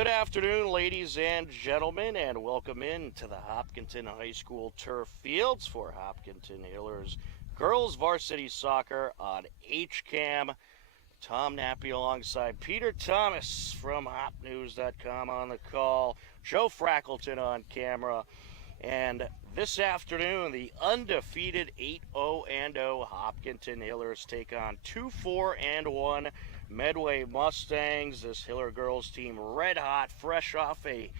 Good afternoon, ladies and gentlemen, and welcome in to the Hopkinton High School turf fields for Hopkinton Hillers Girls Varsity Soccer on HCAM. Tom Nappy alongside Peter Thomas from HopNews.com on the call. Joe Frackleton on camera. And this afternoon, the undefeated 8-0-0 Hopkinton Hillers take on 2-4-1 Medway Mustangs. This Hiller girls team red hot, fresh off a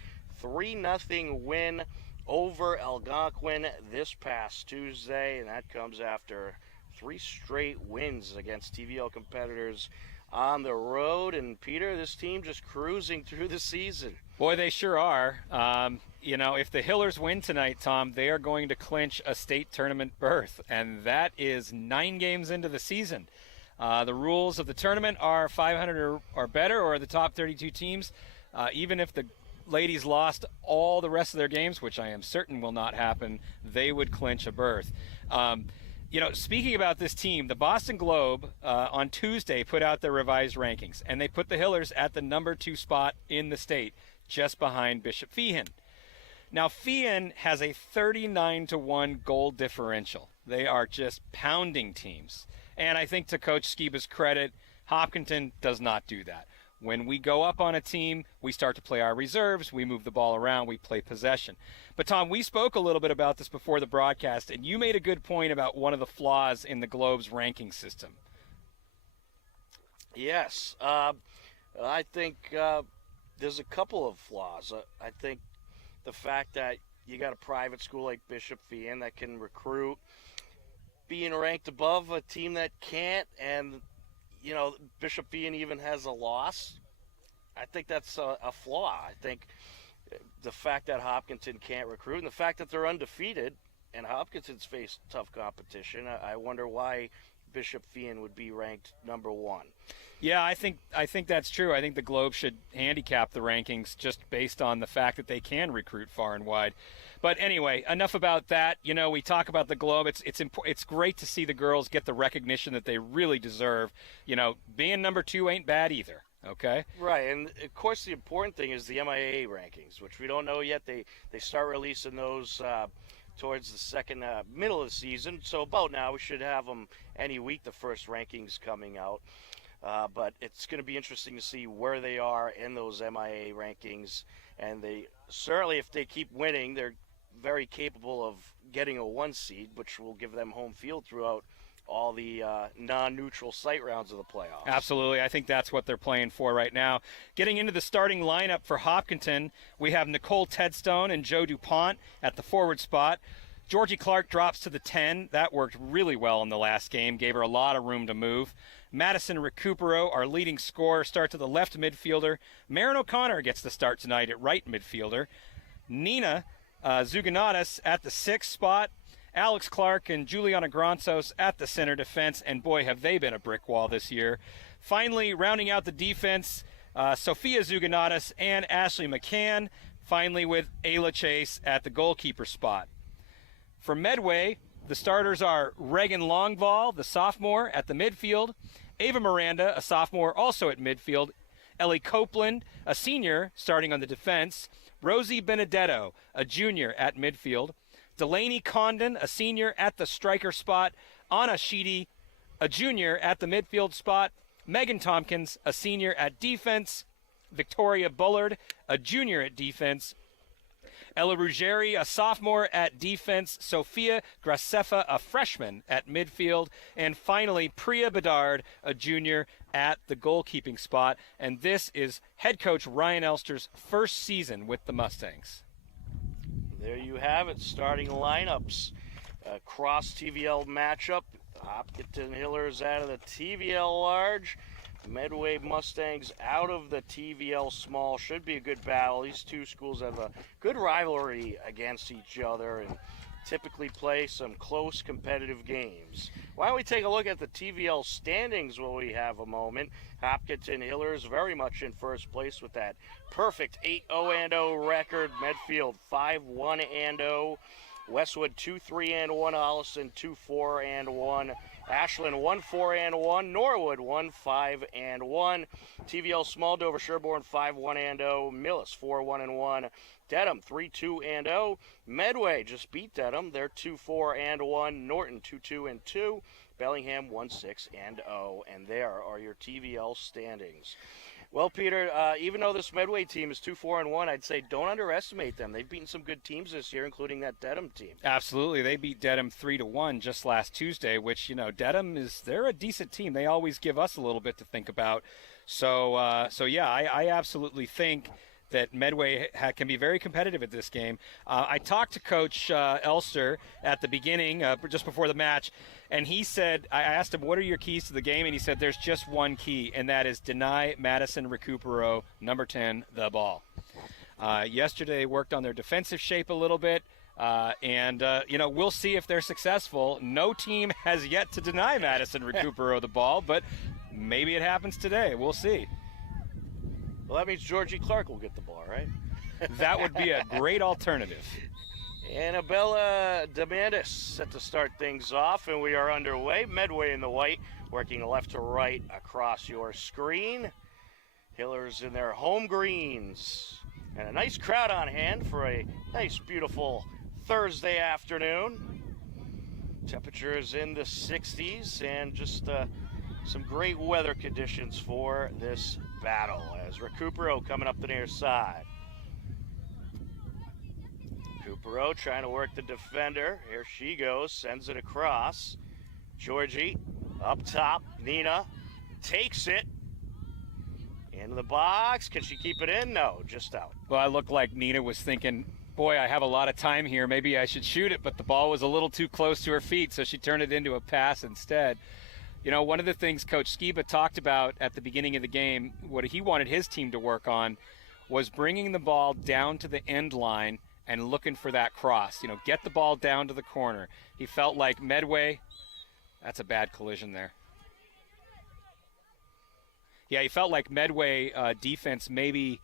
3-0 win over Algonquin this past Tuesday, and that comes after 3 straight wins against TVL competitors on the road. And Peter, this team just cruising through the season. Boy, they sure are. If the Hillers win tonight, Tom, they are going to clinch a state tournament berth, and that is 9 games into the season. The rules of the tournament are 500 or better, or the top 32 teams. Even if the ladies lost all the rest of their games, which I am certain will not happen, they would clinch a berth. Speaking about this team, the Boston Globe on Tuesday put out their revised rankings, and they put the Hillers at the number 2 spot in the state, just behind Bishop Feehan. Now, Feehan has a 39-1 goal differential. They are just pounding teams. And I think to Coach Skiba's credit, Hopkinton does not do that. When we go up on a team, we start to play our reserves, we move the ball around, we play possession. But, Tom, we spoke a little bit about this before the broadcast, and you made a good point about one of the flaws in the Globe's ranking system. Yes. I think there's a couple of flaws. I think the fact that you got a private school like Bishop Feehan that can recruit, being ranked above a team that can't, and Bishop Feehan even has a loss. I think that's a flaw. I think the fact that Hopkinton can't recruit, and the fact that they're undefeated, and Hopkinton's faced tough competition, I wonder why Bishop Feehan would be ranked number 1. Yeah, I think that's true. I think the Globe should handicap the rankings just based on the fact that they can recruit far and wide. But anyway, enough about that. We talk about the Globe. It's great to see the girls get the recognition that they really deserve. Being number 2 ain't bad either. Okay. Right, and of course the important thing is the MIAA rankings, which we don't know yet. They start releasing those towards the second middle of the season, so about now we should have them any week, the first rankings coming out. But it's going to be interesting to see where they are in those MIA rankings, and they certainly, if they keep winning, they're very capable of getting a 1 seed, which will give them home field throughout all the non-neutral site rounds of the playoffs. Absolutely. I think that's what they're playing for right now. Getting into the starting lineup for Hopkinton, we have Nicole Tedstone and Joe DuPont at the forward spot. Georgie Clark drops to the 10. That worked really well in the last game, gave her a lot of room to move. Madison Recupero, our leading scorer, starts at the left midfielder. Marin O'Connor gets the start tonight at right midfielder. Nina Zuganatas at the 6th spot. Alex Clark and Juliana Gronsos at the center defense, and boy, have they been a brick wall this year. Finally, rounding out the defense, Sophia Zuganatas and Ashley McCann, finally with Ayla Chase at the goalkeeper spot. For Medway, the starters are Reagan Longval, the sophomore, at the midfield. Ava Miranda, a sophomore, also at midfield. Ellie Copeland, a senior, starting on the defense. Rosie Benedetto, a junior, at midfield. Delaney Condon, a senior, at the striker spot. Anna Sheedy, a junior, at the midfield spot. Megan Tompkins, a senior, at defense. Victoria Bullard, a junior, at defense. Ella Ruggeri, a sophomore, at defense. Sophia Gracefa, a freshman, at midfield. And finally, Priya Bedard, a junior, at the goalkeeping spot. And this is head coach Ryan Elster's first season with the Mustangs. There you have it, starting lineups. Cross TVL matchup. Hopkinton Hillers out of the TVL large. Medway Mustangs out of the TVL small. Should be a good battle. These two schools have a good rivalry against each other and typically play some close competitive games. Why don't we take a look at the TVL standings while we have a moment. Hopkinton Hillers very much in first place with that perfect 8-0-0 record. Medfield 5-1-0 Westwood 2-3-1, Holliston 2-4-1, Ashland 1-4-1, Norwood 1-5-1, TVL Small Dover Sherborne 5-1-0, Millis 4-1-1, Dedham 3-2-0, Medway just beat Dedham, they're 2-4-1, Norton 2-2-2, Bellingham 1-6-0, and there are your TVL standings. Well, Peter, even though this Medway team is 2-4-1, I'd say don't underestimate them. They've beaten some good teams this year, including that Dedham team. Absolutely. They beat Dedham 3-1 just last Tuesday, which, you know, Dedham they're a decent team. They always give us a little bit to think about. So yeah, I absolutely think that Medway can be very competitive at this game. I talked to Coach Elster at the beginning, just before the match, and he said, I asked him, what are your keys to the game? And he said, there's just one key, and that is deny Madison Recupero, number 10, the ball. Yesterday they worked on their defensive shape a little bit, and we'll see if they're successful. No team has yet to deny Madison Recupero the ball, but maybe it happens today. We'll see. Well, that means Georgie Clark will get the ball, right? That would be a great alternative. Annabella Demandis set to start things off, and we are underway. Medway in the white, working left to right across your screen. Hillers in their home greens. And a nice crowd on hand for a nice, beautiful Thursday afternoon. Temperatures in the 60s, and just some great weather conditions for this battle as Recupero coming up the near side. Recupero trying to work the defender. Here she goes, sends it across. Georgie up top. Nina takes it into the box. Can she keep it in? No, just out. Well, I looked like Nina was thinking, boy, I have a lot of time here. Maybe I should shoot it, but the ball was a little too close to her feet, so she turned it into a pass instead. You know, one of the things Coach Skiba talked about at the beginning of the game, what he wanted his team to work on, was bringing the ball down to the end line and looking for that cross. You know, get the ball down to the corner. He felt like Medway, that's a bad collision there. Yeah, he felt like Medway defense maybe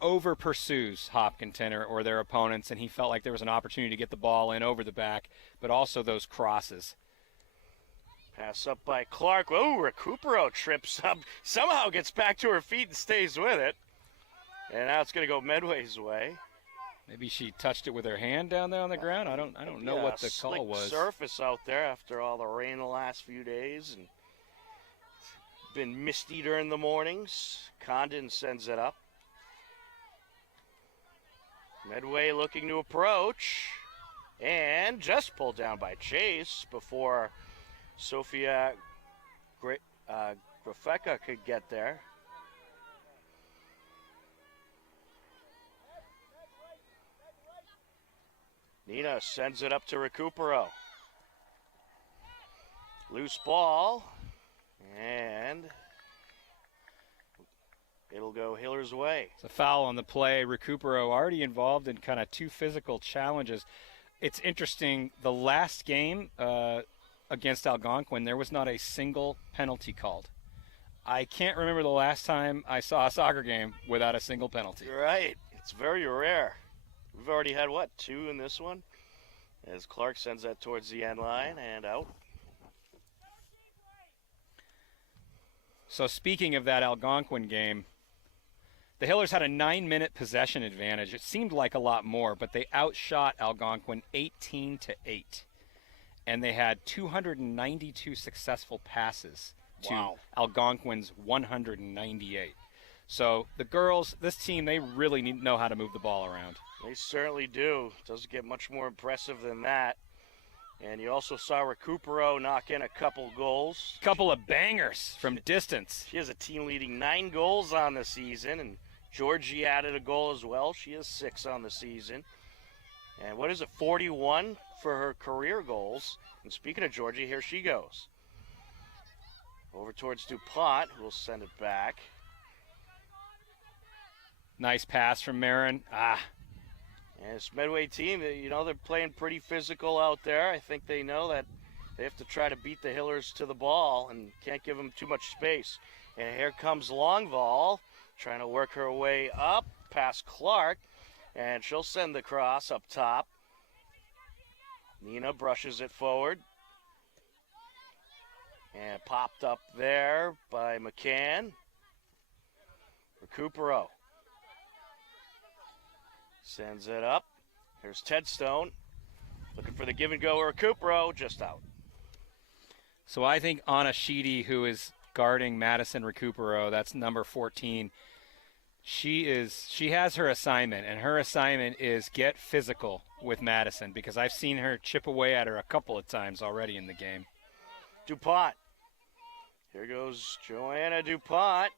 over pursues Hopkinton or their opponents, and he felt like there was an opportunity to get the ball in over the back, but also those crosses. Pass up by Clark. Oh, Recupero trips up. Somehow gets back to her feet and stays with it. And now it's going to go Medway's way. Maybe she touched it with her hand down there on the ground. I don't know what the call was. Slick surface out there after all the rain the last few days, and it's been misty during the mornings. Condon sends it up. Medway looking to approach, and just pulled down by Chase before Sophia Grafeka could get there. Nina sends it up to Recupero. Loose ball, and it'll go Hiller's way. It's a foul on the play. Recupero already involved in kind of two physical challenges. It's interesting, the last game against Algonquin, there was not a single penalty called. I can't remember the last time I saw a soccer game without a single penalty. You're right. It's very rare. We've already had, what, 2 in this one? As Clark sends that towards the end line and out. So speaking of that Algonquin game, the Hillers had a 9-minute possession advantage. It seemed like a lot more, but they outshot Algonquin 18-8. And they had 292 successful passes to Algonquin's 198. So the girls, this team, they really know how to move the ball around. They certainly do. Doesn't get much more impressive than that. And you also saw Recupero knock in a couple goals. Couple of bangers from distance. She has a team-leading 9 goals on the season, and Georgie added a goal as well. She has 6 on the season. And what is it, 41 for her career goals? And speaking of Georgie, here she goes. Over towards DuPont, who will send it back. Nice pass from Marin. And this Medway team, you know, they're playing pretty physical out there. I think they know that they have to try to beat the Hillers to the ball and can't give them too much space. And here comes Longval, trying to work her way up past Clark, and she'll send the cross up top. Nina brushes it forward. And popped up there by McCann. Recupero sends it up. Here's Tedstone. Looking for the give and go. Recupero just out. So I think Anna Sheedy, who is guarding Madison Recupero, that's number 14, she has her assignment, and her assignment is get physical with Madison, because I've seen her chip away at her a couple of times already in the game. DuPont. Here goes Joanna DuPont.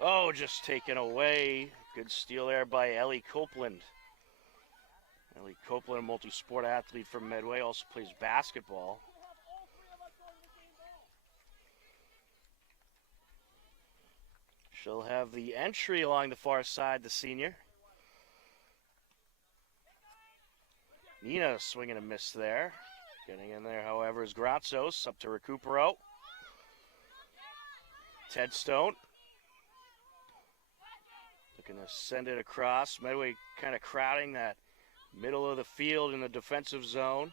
Oh, just taken away. Good steal there by Ellie Copeland. Ellie Copeland, a multi-sport athlete from Medway, also plays basketball. She'll have the entry along the far side, the senior. Nina swinging a miss there. Getting in there, however, is Gratsos. Up to Recupero. Tedstone. Looking to send it across. Medway kind of crowding that middle of the field in the defensive zone.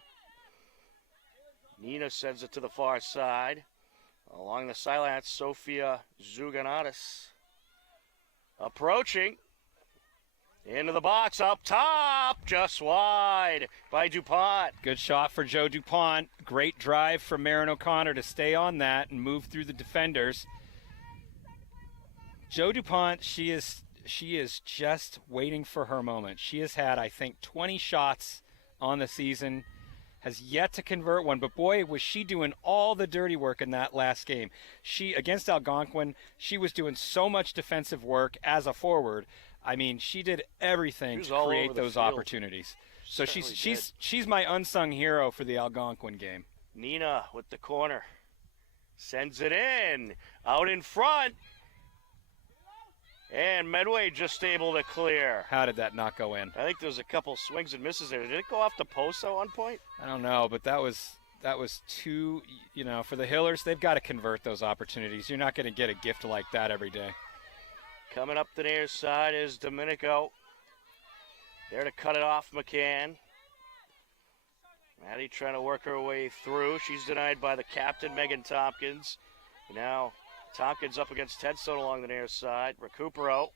Nina sends it to the far side. Along the sideline, Sofia Zuganatis. Approaching. Into the box, up top, just wide by DuPont. Good shot for Joe DuPont. Great drive from Marin O'Connor to stay on that and move through the defenders. Joe DuPont, she is just waiting for her moment. She has had, I think, 20 shots on the season, has yet to convert one, but boy, was she doing all the dirty work in that last game. She, against Algonquin, she was doing so much defensive work as a forward. I mean, she did everything to create those opportunities. So she's my unsung hero for the Algonquin game. Nina with the corner. Sends it in. Out in front. And Medway just able to clear. How did that not go in? I think there was a couple swings and misses there. Did it go off the post at one point? I don't know, but that was too, for the Hillers, they've got to convert those opportunities. You're not going to get a gift like that every day. Coming up the near side is Domenico. There to cut it off McCann. Maddie trying to work her way through. She's denied by the captain, Megan Tompkins. Now Tompkins up against Tedstone along the near side. Recupero.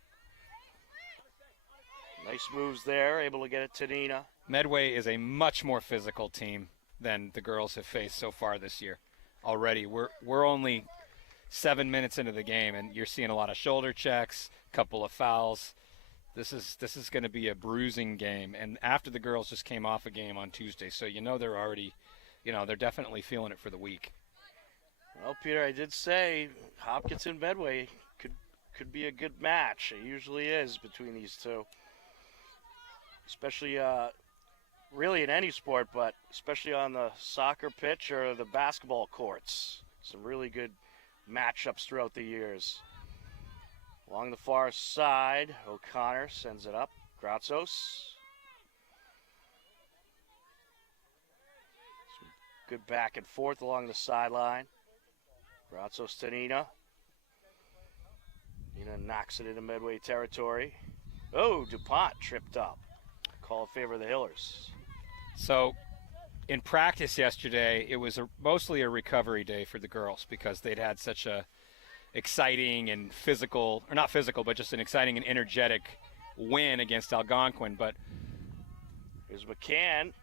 Nice moves there, able to get it to Nina. Medway is a much more physical team than the girls have faced so far this year. Already, we're only 7 minutes into the game, and you're seeing a lot of shoulder checks, couple of fouls. This is going to be a bruising game, and after the girls just came off a game on Tuesday, so they're already, they're definitely feeling it for the week. Well, Peter, I did say Hopkinton Medway could be a good match. It usually is between these two, especially really in any sport, but especially on the soccer pitch or the basketball courts. Some really good matchups throughout the years. Along the far side, O'Connor sends it up. Gratsos. Some good back and forth along the sideline. Gratsos to Nina. Nina knocks it into Medway territory. Oh, DuPont tripped up. Call in favor of the Hillers. So, in practice yesterday, it was mostly a recovery day for the girls because they'd had such a exciting and physical, or not physical, but just an exciting and energetic win against Algonquin. But here's McCann.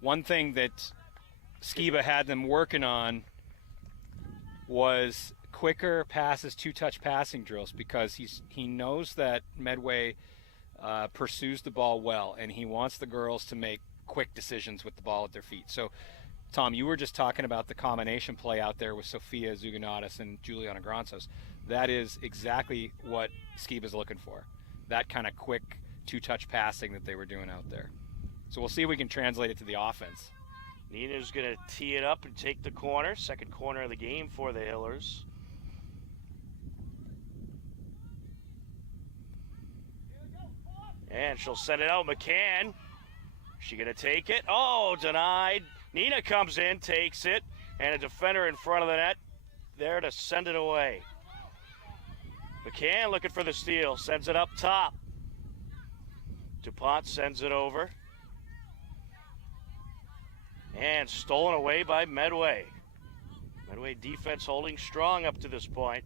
One thing that Skiba had them working on was quicker passes, two-touch passing drills, because he knows that Medway pursues the ball well, and he wants the girls to make quick decisions with the ball at their feet. So, Tom, you were just talking about the combination play out there with Sofia Zuganatis and Juliana Granzos. That is exactly what Skiba's looking for, that kind of quick two-touch passing that they were doing out there. So we'll see if we can translate it to the offense. Nina's going to tee it up and take the corner. Second corner of the game for the Hillers. And she'll send it out. McCann. She going to take it? Oh, denied. Nina comes in, takes it, and a defender in front of the net there to send it away. McCann looking for the steal. Sends it up top. DuPont sends it over. And stolen away by Medway. Medway defense holding strong up to this point.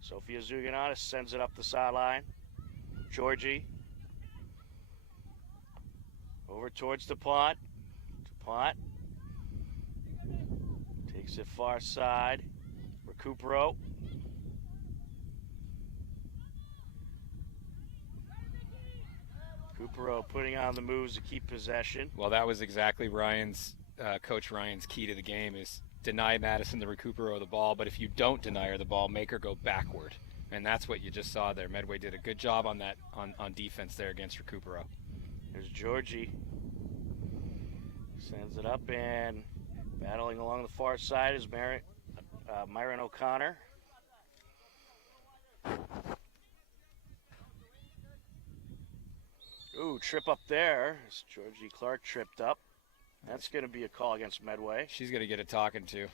Sophia Zuganatis sends it up the sideline. Georgie. Over towards DuPont. DuPont. Takes it far side. Recupero. Recupero putting on the moves to keep possession. Well, that was exactly Coach Ryan's key to the game is deny Madison the Recupero the ball, but if you don't deny her the ball, make her go backward. And that's what you just saw there. Medway did a good job on that on defense there against Recupero. There's Georgie. Sends it up and battling along the far side is Myron O'Connor. Ooh, trip up there. Georgie Clark tripped up. That's going to be a call against Medway. She's going to get a talking to.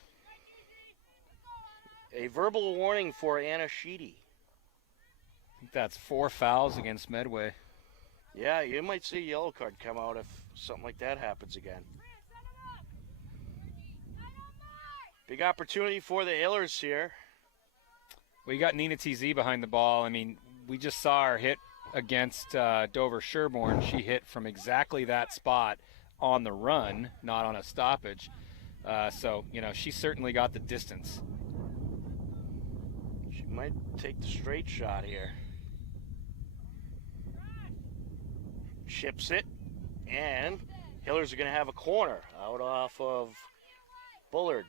A verbal warning for Anna Sheedy. I think that's 4 fouls against Medway. Yeah, you might see a yellow card come out if something like that happens again. Big opportunity for the Hillers here. Well, you got Nina TZ behind the ball. I mean, we just saw her hit against Dover Sherborne. She hit from exactly that spot on the run, not on a stoppage. So, she certainly got the distance. She might take the straight shot here. Chips it, and Hillers are going to have a corner out off of Bullard.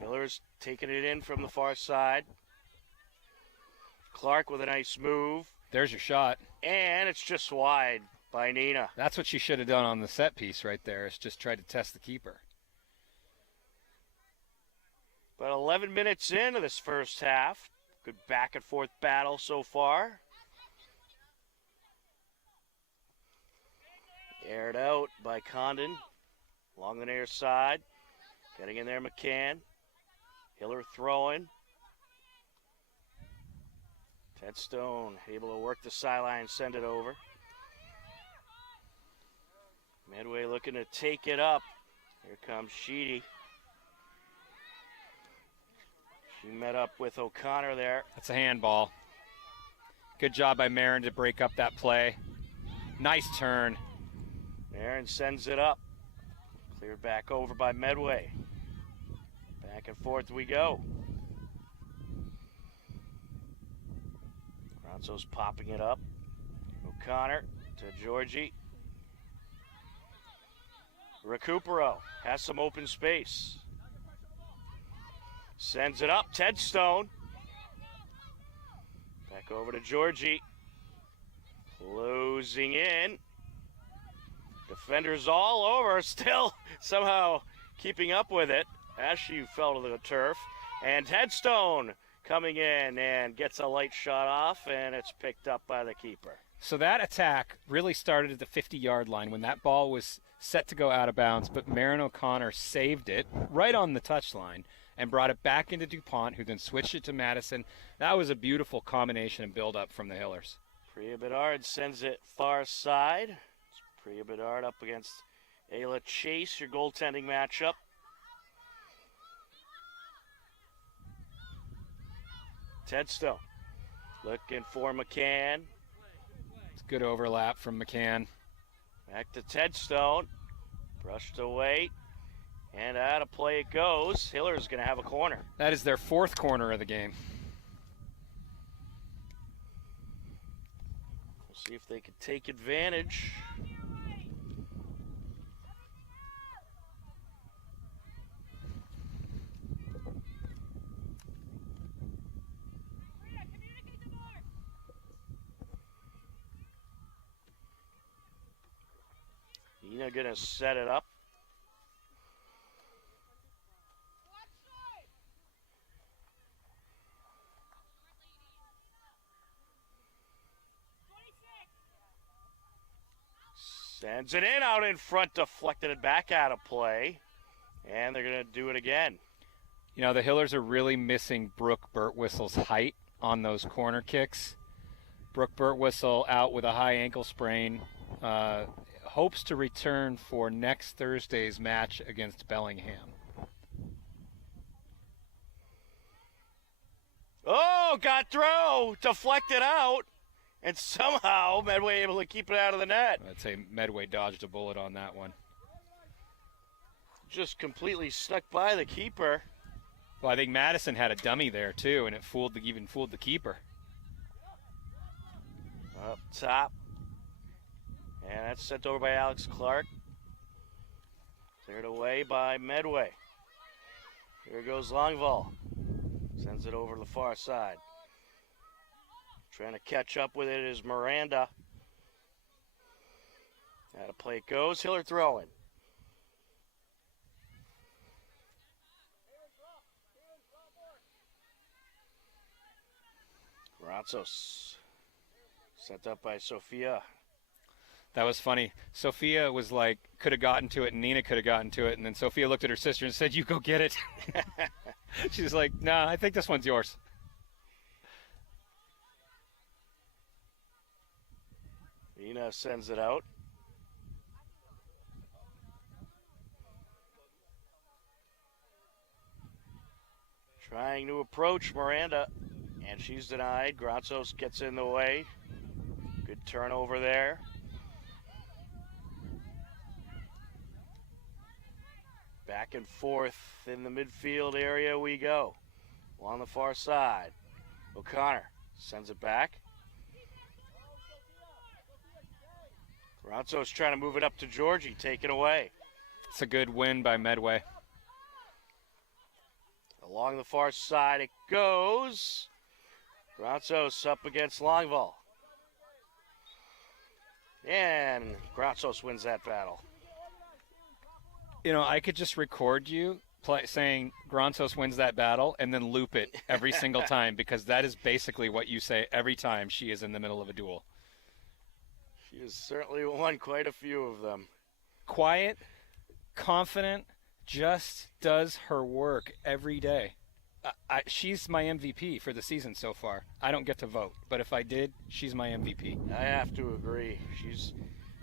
Hillers taking it in from the far side. Clark with a nice move. There's your shot. And it's just wide by Nina. That's what she should have done on the set piece right there, is just try to test the keeper. About 11 minutes into this first half. Good back and forth battle so far. Aired out by Condon. Along the near side. Getting in there, McCann. Hiller throwing. Ted Stone able to work the sideline, send it over. Medway looking to take it up. Here comes Sheedy. She met up with O'Connor there. That's a handball. Good job by Marin to break up that play. Nice turn. Marin sends it up. Cleared back over by Medway. Back and forth we go. Ronzo's popping it up. O'Connor to Georgie. Recupero has some open space. Sends it up. Ted Stone. Back over to Georgie. Closing in. Defenders all over. Still somehow keeping up with it as she fell to the turf. And Ted Stone coming in and gets a light shot off, and it's picked up by the keeper. So that attack really started at the 50-yard line when that ball was set to go out of bounds, but Marin O'Connor saved it right on the touchline and brought it back into DuPont, who then switched it to Madison. That was a beautiful combination and build-up from the Hillers. Priya Bedard sends it far side. It's Priya Bedard up against Ayla Chase, your goaltending matchup. Ted Stone looking for McCann. It's good overlap from McCann. Back to Ted Stone. Brushed away. And out of play it goes. Hiller's going to have a corner. That is their 4th corner of the game. We'll see if they can take advantage. Nina going to set it up. Sends it in out in front, deflected it back out of play. And they're going to do it again. You know, the Hillers are really missing Brooke Birtwistle's height on those corner kicks. Brooke Birtwistle out with a high ankle sprain. Hopes to return for next Thursday's match against Bellingham. Oh, got through, deflected out, and somehow Medway able to keep it out of the net. I'd say Medway dodged a bullet on that one. Just completely snuck by the keeper. Well, I think Madison had a dummy there too, and it even fooled the keeper. Up top. And that's sent over by Alex Clark. Cleared away by Medway. Here goes Longval. Sends it over to the far side. Trying to catch up with it is Miranda. Out of play it goes. Hiller throwing. Ronsos. Sent up by Sophia. That was funny. Sophia was like, could have gotten to it, and Nina could have gotten to it, and then Sophia looked at her sister and said, "You go get it." She's like, "Nah, I think this one's yours." Nina sends it out. Trying to approach Miranda, and she's denied. Granzos gets in the way. Good turnover there. Back and forth in the midfield area we go. Along the far side. O'Connor sends it back. Granzos trying to move it up to Georgie, take it away. It's a good win by Medway. Along the far side it goes. Granzos up against Longval. And Granzos wins that battle. You know, I could just record you saying Granzos wins that battle and then loop it every single time, because that is basically what you say every time she is in the middle of a duel. She has certainly won quite a few of them. Quiet, confident, just does her work every day. She's my MVP for the season so far. I don't get to vote, but if I did, she's my MVP. I have to agree. She's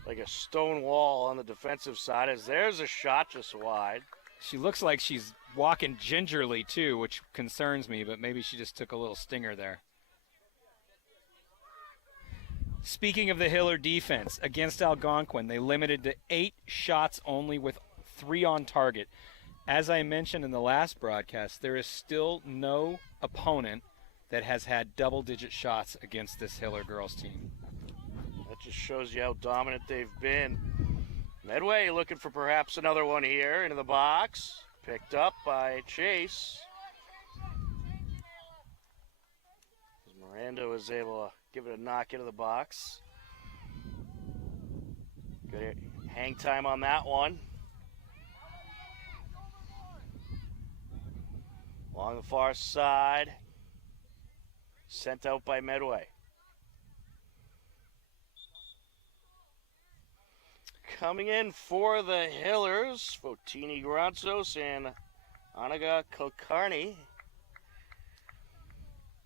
like a stone wall on the defensive side, as there's a shot just wide. She looks like she's walking gingerly too, which concerns me, but maybe she just took a little stinger there. Speaking of the Hiller defense, against Algonquin, they limited to 8 shots only with 3 on target. As I mentioned in the last broadcast, there is still no opponent that has had double-digit shots against this Hiller girls team. That just shows you how dominant they've been. Medway looking for perhaps another one here into the box. Picked up by Chase. Miranda was able to give it a knock into the box. Good hang time on that one. Along the far side. Sent out by Medway. Coming in for the Hillers, Fotini Granzos and Anaga Kilcarney.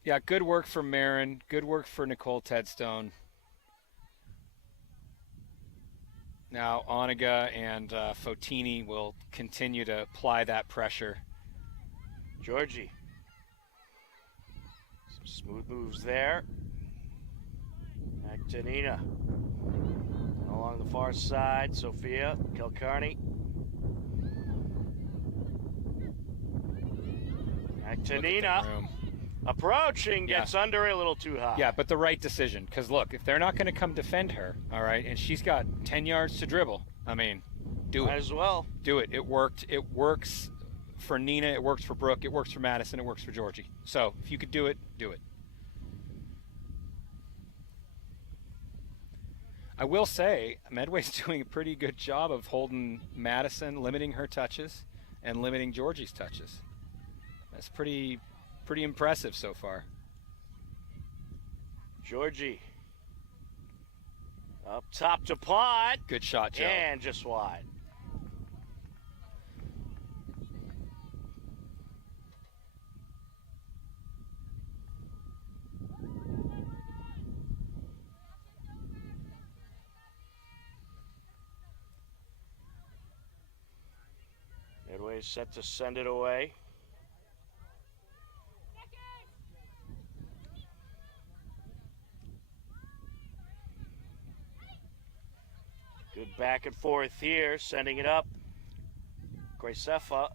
Yeah, good work for Marin. Good work for Nicole Tedstone. Now Anaga and Fotini will continue to apply that pressure. Georgie. Some smooth moves there. Back to Nina. Along the far side, Sophia Kilcarney. Back to Nina. Approaching, gets under a little too high. Yeah, but the right decision. Because, look, if they're not going to come defend her, all right, and she's got 10 yards to dribble, I mean, do it. Might as well. Do it. It worked. It works for Nina. It works for Brooke. It works for Madison. It works for Georgie. So, if you could do it, do it. I will say, Medway's doing a pretty good job of holding Madison, limiting her touches, and limiting Georgie's touches. That's pretty impressive so far. Georgie. Up top to Pot. Good shot, Joe. And just wide. Medway set to send it away. Good back and forth here, sending it up. Gracefa.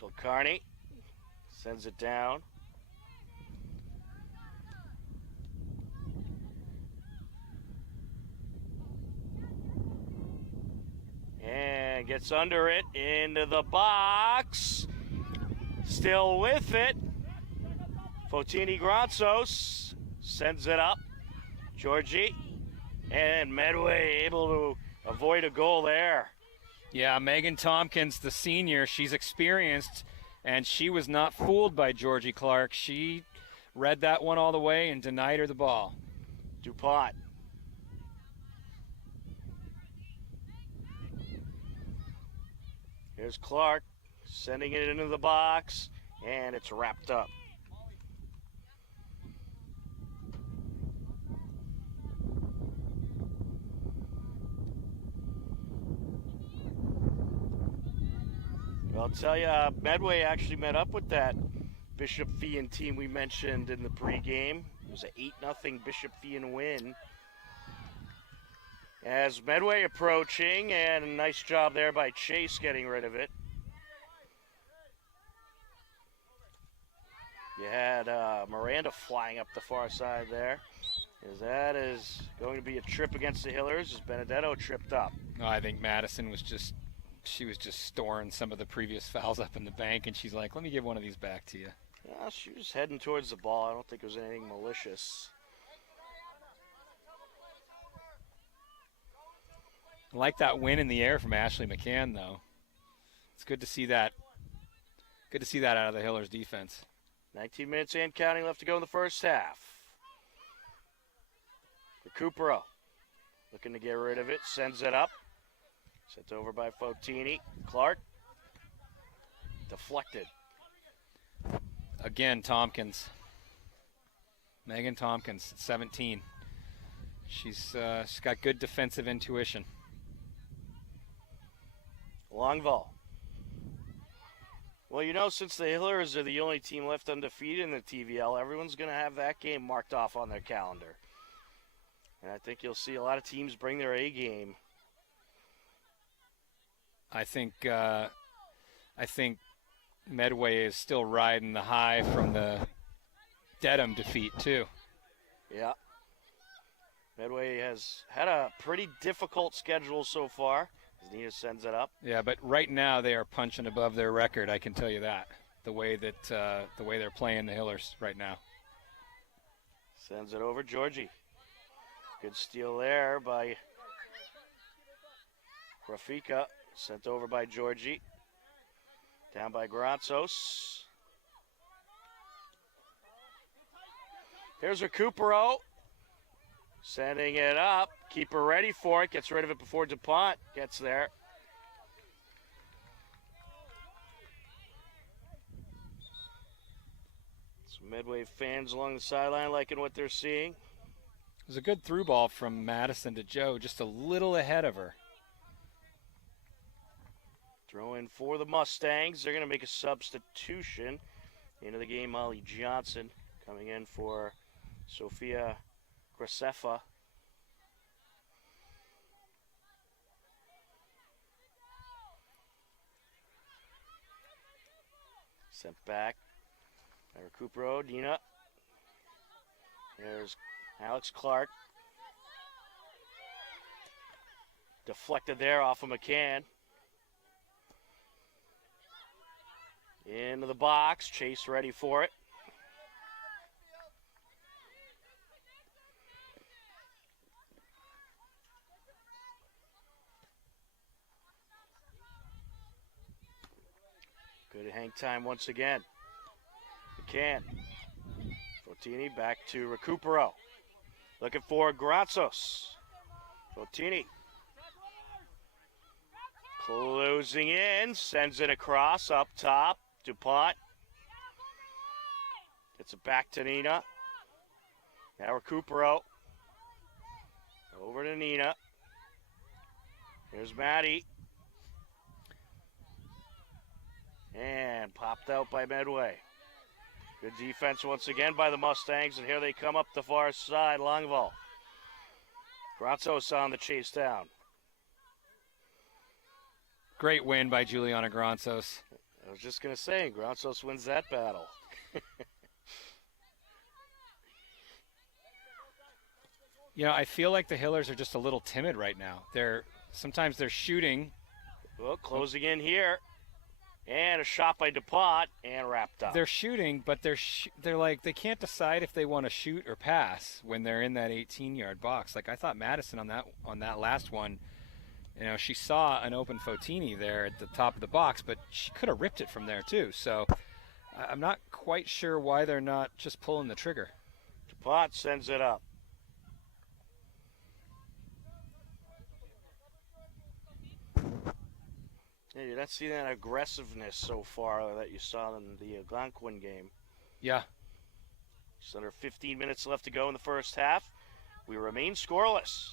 Kilcarney sends it down. And gets under it, into the box. Still with it. Fotini Granzos sends it up. Georgie. And Medway able to avoid a goal there. Yeah, Megan Tompkins, the senior, she's experienced, and she was not fooled by Georgie Clark. She read that one all the way and denied her the ball. DuPont. Here's Clark sending it into the box, and it's wrapped up. I'll tell you, Medway actually met up with that Bishop Feehan team we mentioned in the pregame. It was an 8-0 Bishop Feehan win. As Medway approaching, and a nice job there by Chase getting rid of it. You had Miranda flying up the far side there. As that is going to be a trip against the Hillers as Benedetto tripped up. Oh, I think Madison was just storing some of the previous fouls up in the bank, and she's like, let me give one of these back to you. Yeah, she was heading towards the ball. I don't think it was anything malicious. I like that win in the air from Ashley McCann, though. It's good to see that. Good to see that out of the Hillers defense. 19 minutes and counting left to go in the first half. Recupero looking to get rid of it, sends it up. Sent over by Fotini. Clark. Deflected. Again, Tompkins. Megan Tompkins, 17. She's got good defensive intuition. Longval. Well, you know, since the Hillers are the only team left undefeated in the TVL, everyone's going to have that game marked off on their calendar. And I think you'll see a lot of teams bring their A game. I think Medway is still riding the high from the Dedham defeat, too. Yeah. Medway has had a pretty difficult schedule so far. As Nina sends it up. Yeah, but right now they are punching above their record. I can tell you that. The way they're playing the Hillers right now. Sends it over, Georgie. Good steal there by Rafika. Sent over by Georgie. Down by Granzos. Here's Recupero. Sending it up. Keeper ready for it. Gets rid of it before DuPont gets there. Some Medway fans along the sideline liking what they're seeing. It was a good through ball from Madison to Joe, just a little ahead of her. Throw in for the Mustangs. They're going to make a substitution. Into the game, Molly Johnson coming in for Sophia Gracefa. Sent back by Recupero, Dina. There's Alex Clark. Deflected there off of McCann. Into the box. Chase ready for it. Good hang time once again. McCann. Fotini back to Recupero. Looking for Granzos. Fotini. Closing in. Sends it across up top. DuPont. Gets it back to Nina. Now Recupero. Over to Nina. Here's Maddie. And popped out by Medway. Good defense once again by the Mustangs, and here they come up the far side, Longval. Grazos on the chase down. Great win by Juliana Granzos. I was just going to say, Grazos wins that battle. You know, I feel like the Hillers are just a little timid right now. Sometimes they're shooting. Well, closing in here. And a shot by DuPont and wrapped up. They're shooting, but they're like, they can't decide if they want to shoot or pass when they're in that 18-yard box. Like I thought Madison on that last one, you know, she saw an open Fotini there at the top of the box, but she could have ripped it from there too. So I'm not quite sure why they're not just pulling the trigger. DuPont sends it up. Yeah, you're not seeing that aggressiveness so far that you saw in the Algonquin game. Yeah. Just under 15 minutes left to go in the first half. We remain scoreless.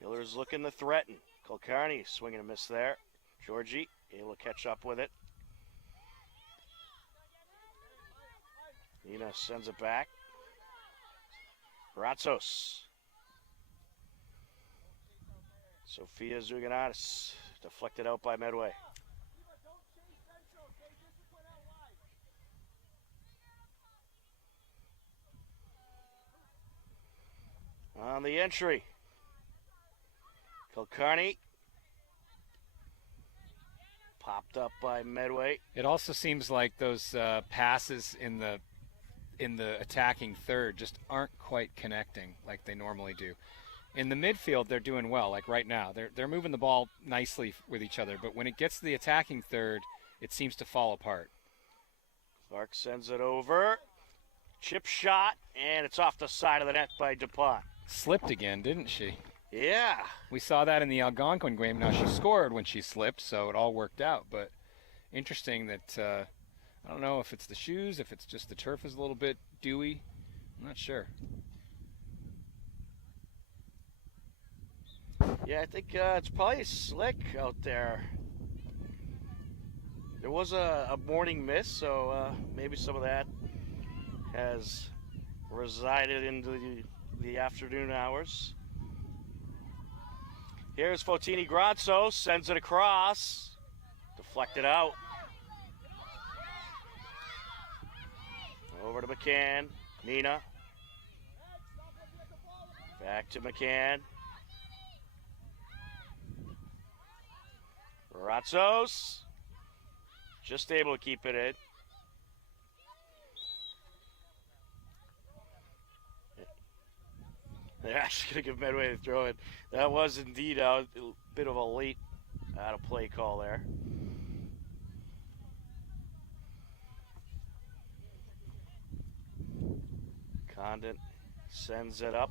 Hillers looking to threaten. Kulkarni swinging a miss there. Georgie able to catch up with it. Nina sends it back. Grazos. Sophia Zuganatis deflected out by Medway. On the entry, Kulkarni popped up by Medway. It also seems like those passes in the attacking third just aren't quite connecting like they normally do. In the midfield, they're doing well. Like right now, they're moving the ball nicely with each other. But when it gets to the attacking third, it seems to fall apart. Clark sends it over. Chip shot, and it's off the side of the net by DuPont. Slipped again, didn't she? Yeah. We saw that in the Algonquin game. Now, she scored when she slipped, so it all worked out. But interesting that, I don't know if it's the shoes, if it's just the turf is a little bit dewy. I'm not sure. Yeah, I think it's probably slick out there. There was a morning mist, so maybe some of that has resided into the afternoon hours. Here's Fotini Grazos, sends it across, deflected out. Over to McCann, Nina. Back to McCann. Grazos, just able to keep it in. They're actually going to give Medway the throw in. That was indeed a bit of a late out of play call there. Condon sends it up.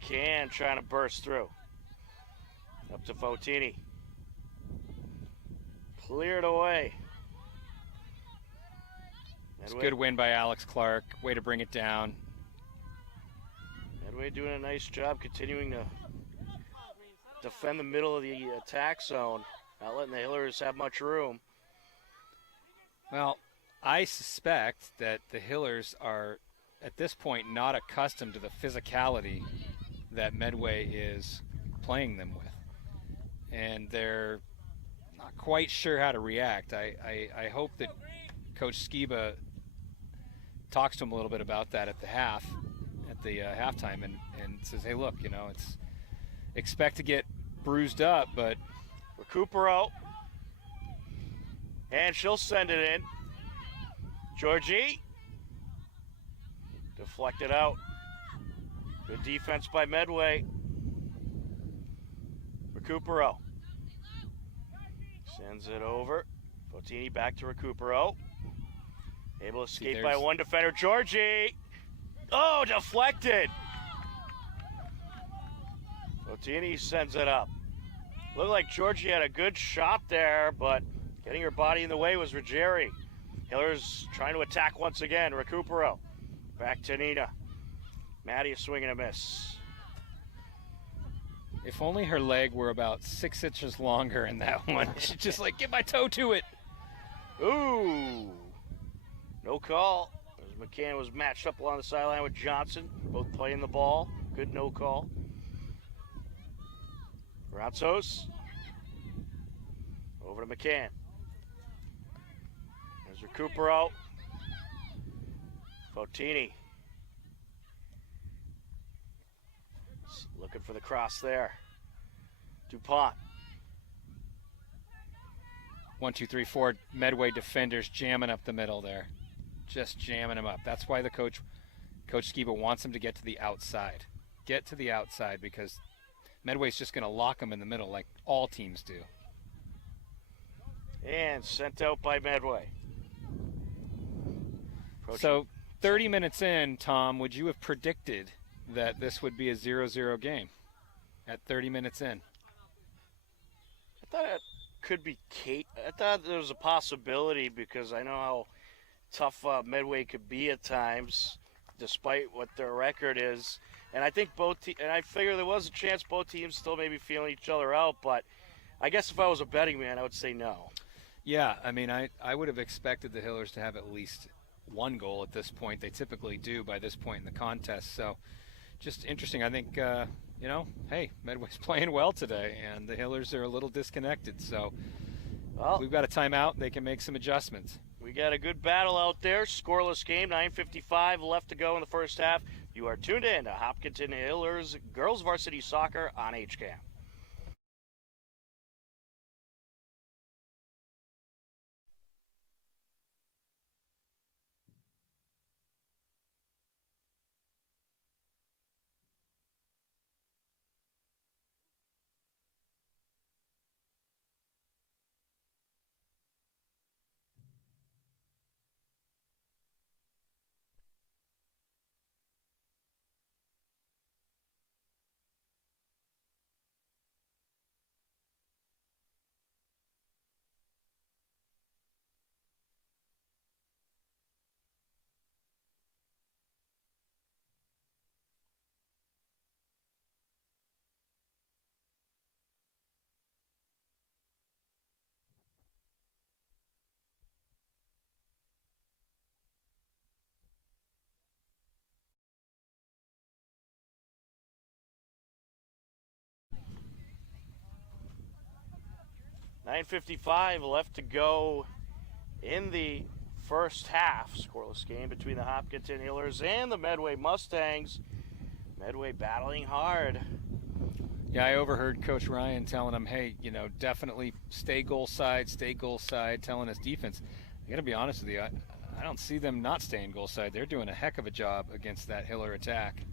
Can trying to burst through. Up to Fotini. Cleared away. It's a good win by Alex Clark. Way to bring it down. Medway doing a nice job continuing to defend the middle of the attack zone. Not letting the Hillers have much room. Well, I suspect that the Hillers are, at this point, not accustomed to the physicality that Medway is playing them with. And they're not quite sure how to react. I hope that Coach Skiba talks to him a little bit about that at the halftime and says, hey, look, you know, it's expect to get bruised up, but Recupero. And she'll send it in. Georgie. Deflected out. Good defense by Medway. Recupero. Sends it over. Fotini back to Recupero. Able to escape by one defender. Georgie. Oh, deflected. Fotini sends it up. Looked like Georgie had a good shot there, but getting her body in the way was Ruggieri. Hillers trying to attack once again. Recupero. Back to Nina. Maddie is swinging a miss. If only her leg were about 6 inches longer in that one. She's just like, get my toe to it. Ooh. No call. As McCann was matched up along the sideline with Johnson. Both playing the ball. Good no call. Ratsos. Over to McCann. There's Recupero. Fotini. Looking for the cross there. DuPont. 1, 2, 3, 4 Medway defenders jamming up the middle there. Just jamming them up. That's why the Coach Skiba wants them to get to the outside. Get to the outside because Medway's just going to lock them in the middle like all teams do. And sent out by Medway. So 30 minutes in, Tom, would you have predicted that this would be a 0-0 game at 30 minutes in? I thought it could be Kate. I thought there was a possibility because I know how tough Medway could be at times, despite what their record is. And I think and I figure there was a chance both teams still maybe feeling each other out. But I guess if I was a betting man, I would say no. Yeah, I mean, I would have expected the Hillers to have at least one goal at this point. They typically do by this point in the contest. So just interesting. I think, hey, Medway's playing well today, and the Hillers are a little disconnected. So we've got a timeout. They can make some adjustments. We got a good battle out there. Scoreless game, 9:55 left to go in the first half. You are tuned in to Hopkinton Hillers Girls Varsity Soccer on HCAM. $9:55 left to go in the first half. Scoreless game between the Hopkinton Hillers and the Medway Mustangs. Medway battling hard. Yeah, I overheard Coach Ryan telling them, hey, definitely stay goal side, telling us defense. I got to be honest with you, I don't see them not staying goal side. They're doing a heck of a job against that Hiller attack.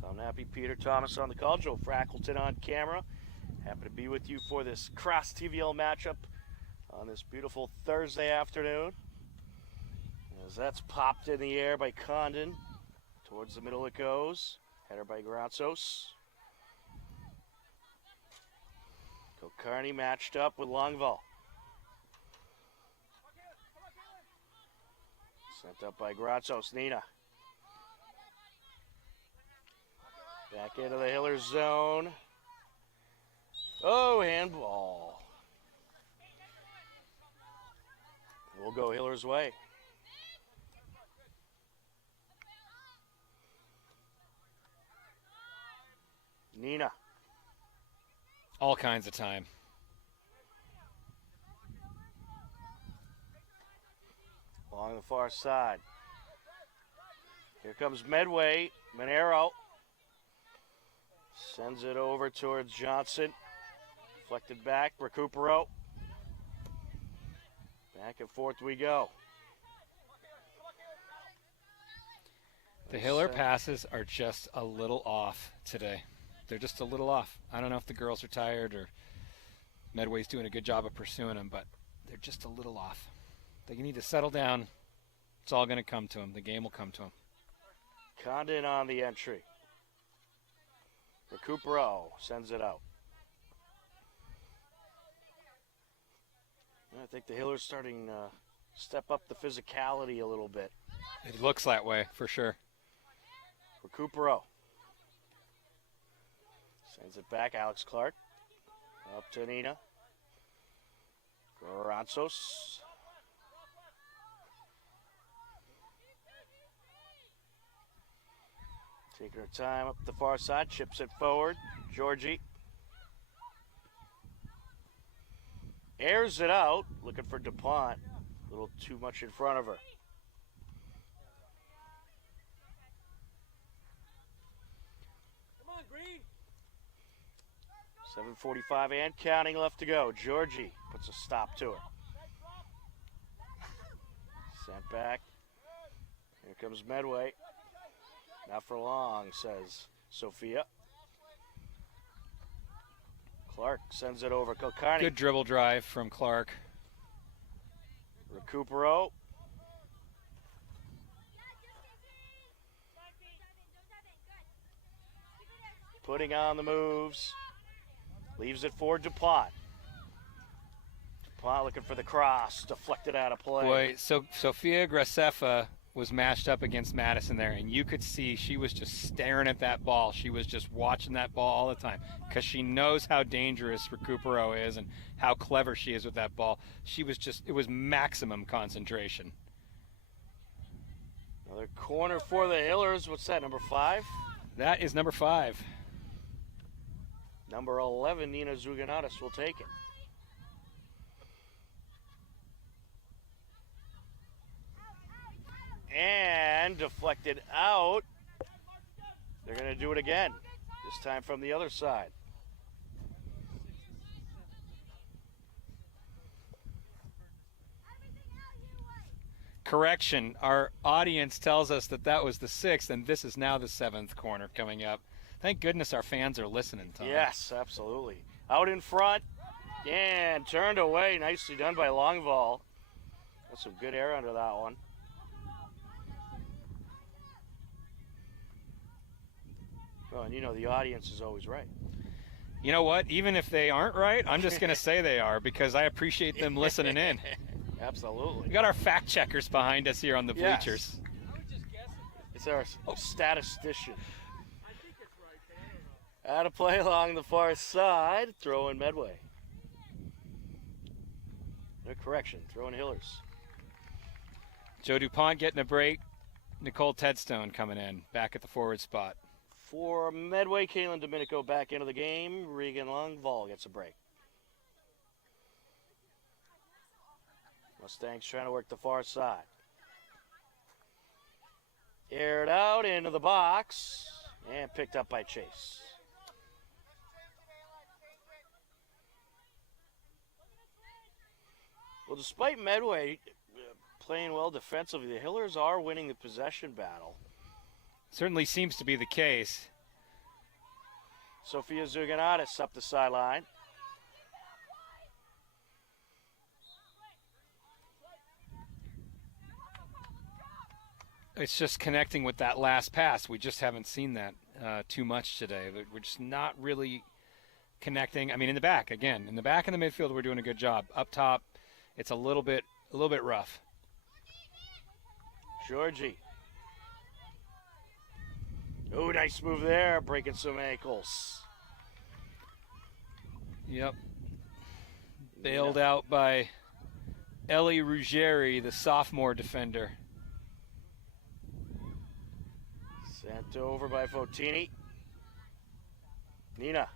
Tom Nappy, Peter Thomas on the call, Joe Frackleton on camera. Happy to be with you for this cross TVL matchup on this beautiful Thursday afternoon. As that's popped in the air by Condon. Towards the middle it goes. Header by Gratsos. Kokarni matched up with Longval. Sent up by Gratsos. Nina. Back into the Hillers zone. Oh, handball. We'll go Hillers' way. Nina. All kinds of time. Along the far side. Here comes Medway. Monero sends it over towards Johnson. Deflected back. Recupero. Back and forth we go. The Hiller passes are just a little off today. They're just a little off. I don't know if the girls are tired or Medway's doing a good job of pursuing them, but they're just a little off. They need to settle down. It's all going to come to them. The game will come to them. Condon on the entry. Recupero sends it out. I think the Hillers starting to step up the physicality a little bit. It looks that way, for sure. Recupero. Sends it back, Alex Clark. Up to Nina. Garanzos. Taking her time up the far side, chips it forward. Georgie. Airs it out, looking for DuPont. A little too much in front of her. Come on, Green. 7:45 and counting left to go. Georgie puts a stop to it. Sent back. Here comes Medway. Not for long, says Sophia. Clark sends it over. Kilcarney. Good dribble drive from Clark. Recupero. Putting on the moves. Leaves it for DuPont. DuPont looking for the cross. Deflected out of play. Boy, so Sophia Gracefa was matched up against Madison there, and you could see she was just staring at that ball. She was just watching that ball all the time because she knows how dangerous Recupero is and how clever she is with that ball. She was just, it was maximum concentration. Another corner for the Hillers. What's that, number 5? That is number 5. Number 11, Nina Zuganatis will take it. And deflected out. They're going to do it again, this time from the other side. Correction, our audience tells us that that was the 6th, and this is now the 7th corner coming up. Thank goodness our fans are listening, Tom. Yes, absolutely. Out in front and turned away. Nicely done by Longval. Got some good air under that one. Well, and you know the audience is always right. You know what? Even if they aren't right, I'm just going to say they are because I appreciate them listening in. Absolutely. We got our fact checkers behind us here on the Yes. bleachers. It's our statistician. Out of play along the far side. Throw in Medway. No correction. Throw in Hillers. Joe DuPont getting a break. Nicole Tedstone coming in, back at the forward spot. For Medway, Kaylin Domenico back into the game. Regan Longval gets a break. Mustangs trying to work the far side. Aired out into the box and picked up by Chase. Well, despite Medway playing well defensively, the Hillers are winning the possession battle. Certainly seems to be the case. Sophia Zuganatis up the sideline. It's just connecting with that last pass. We just haven't seen that too much today. We're just not really connecting. I mean, in the back, again, in the back and the midfield, we're doing a good job. Up top, it's a little bit rough. Georgie. Oh, nice move there, breaking some ankles. Yep. Bailed out by Ellie Ruggieri, the sophomore defender. Sent over by Fotini. Nina.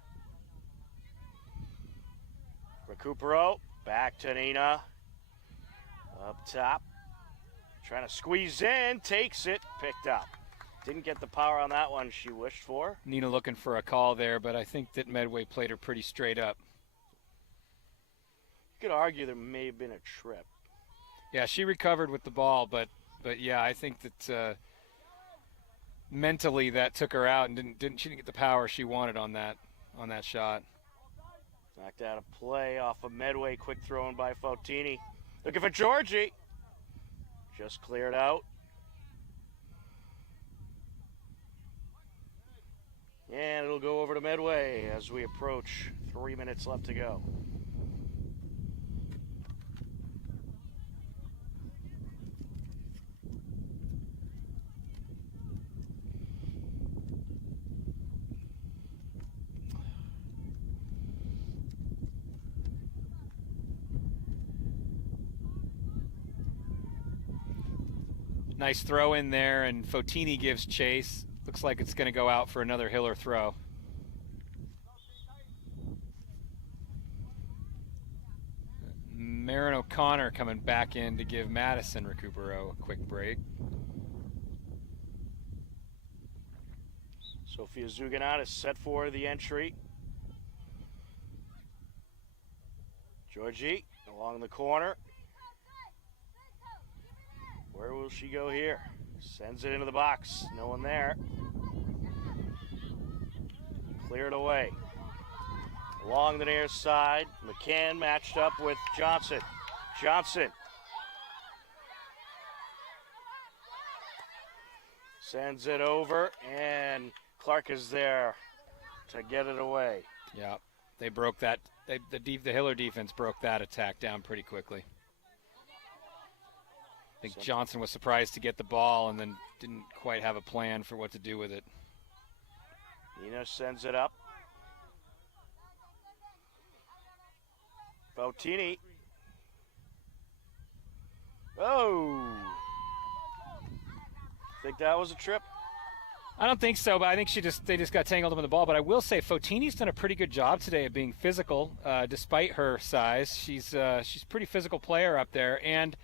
Recupero. Back to Nina. Up top. Trying to squeeze in. Takes it. Picked up. Didn't get the power on that one she wished for. Nina looking for a call there, but I think that Medway played her pretty straight up. You could argue there may have been a trip. Yeah, she recovered with the ball, but yeah, I think that mentally that took her out and she didn't get the power she wanted on that shot. Knocked out of play off of Medway. Quick throw in by Fotini. Looking for Georgie. Just cleared out. And it'll go over to Medway as we approach 3 minutes left to go. Nice throw in there, and Fotini gives chase. Looks like it's going to go out for another Hiller throw. Marin O'Connor coming back in to give Madison Recupero a quick break. Sophia Zuganot is set for the entry. Georgie along the corner. Where will she go here? Sends it into the box. No one there. Cleared away. Along the near side, McCann matched up with Johnson. Johnson sends it over, and Clark is there to get it away. Yeah, they broke that. The Hiller defense broke that attack down pretty quickly. I think Johnson was surprised to get the ball and then didn't quite have a plan for what to do with it. Nino sends it up. Fotini. Oh! Think that was a trip? I don't think so, but I think they just got tangled up in the ball. But I will say Fotini's done a pretty good job today of being physical, despite her size. She's a pretty physical player up there, and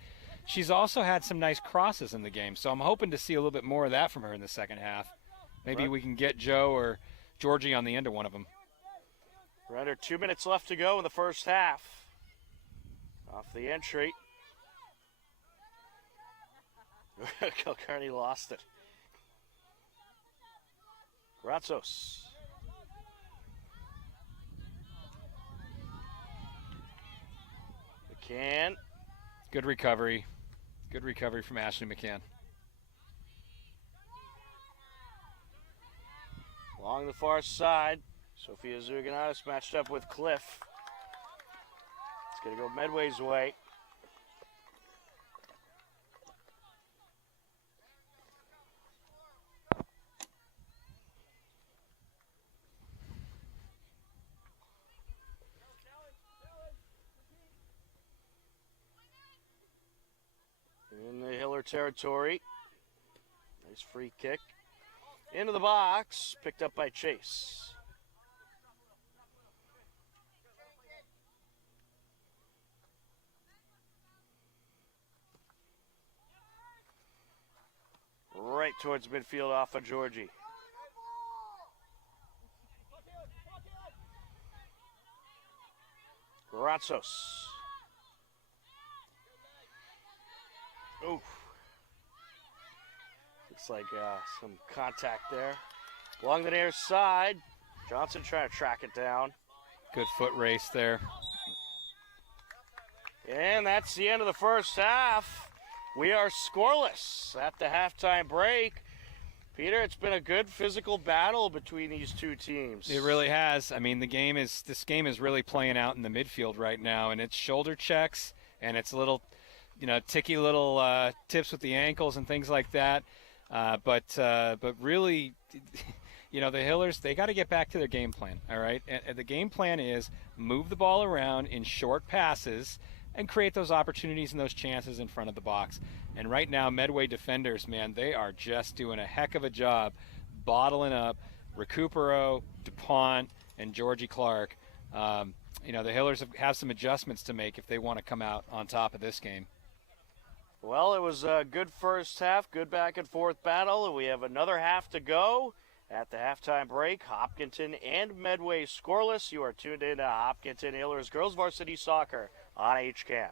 she's also had some nice crosses in the game. So I'm hoping to see a little bit more of that from her in the second half. Maybe we can get Joe or Georgie on the end of one of them. We're under 2 minutes left to go in the first half. Off the entry. Kilcarney lost it. Gratsos. McCann. Good recovery. Good recovery from Ashley McCann. Along the far side, Sophia Zuganakis matched up with Cliff. It's going to go Medway's way. In the Hiller territory. Nice free kick. Into the box, picked up by Chase. Right towards midfield off of Georgie. Gratsos. Oof. Looks like some contact there. Along the near side, Johnson trying to track it down. Good foot race there. And that's the end of the first half. We are scoreless at the halftime break. Peter, it's been a good physical battle between these two teams. It really has. I mean, this game is really playing out in the midfield right now, and it's shoulder checks and it's little, ticky little tips with the ankles and things like that. But really, the Hillers, they got to get back to their game plan. All right, and the game plan is move the ball around in short passes and create those opportunities and those chances in front of the box. And right now, Medway defenders, man, they are just doing a heck of a job bottling up Recupero, DuPont, and Georgie Clark. The Hillers have some adjustments to make if they want to come out on top of this game. Well, it was a good first half, good back and forth battle, and we have another half to go. At the halftime break, Hopkinton and Medway scoreless. You are tuned in to Hopkinton Hillers Girls Varsity Soccer on HCAM.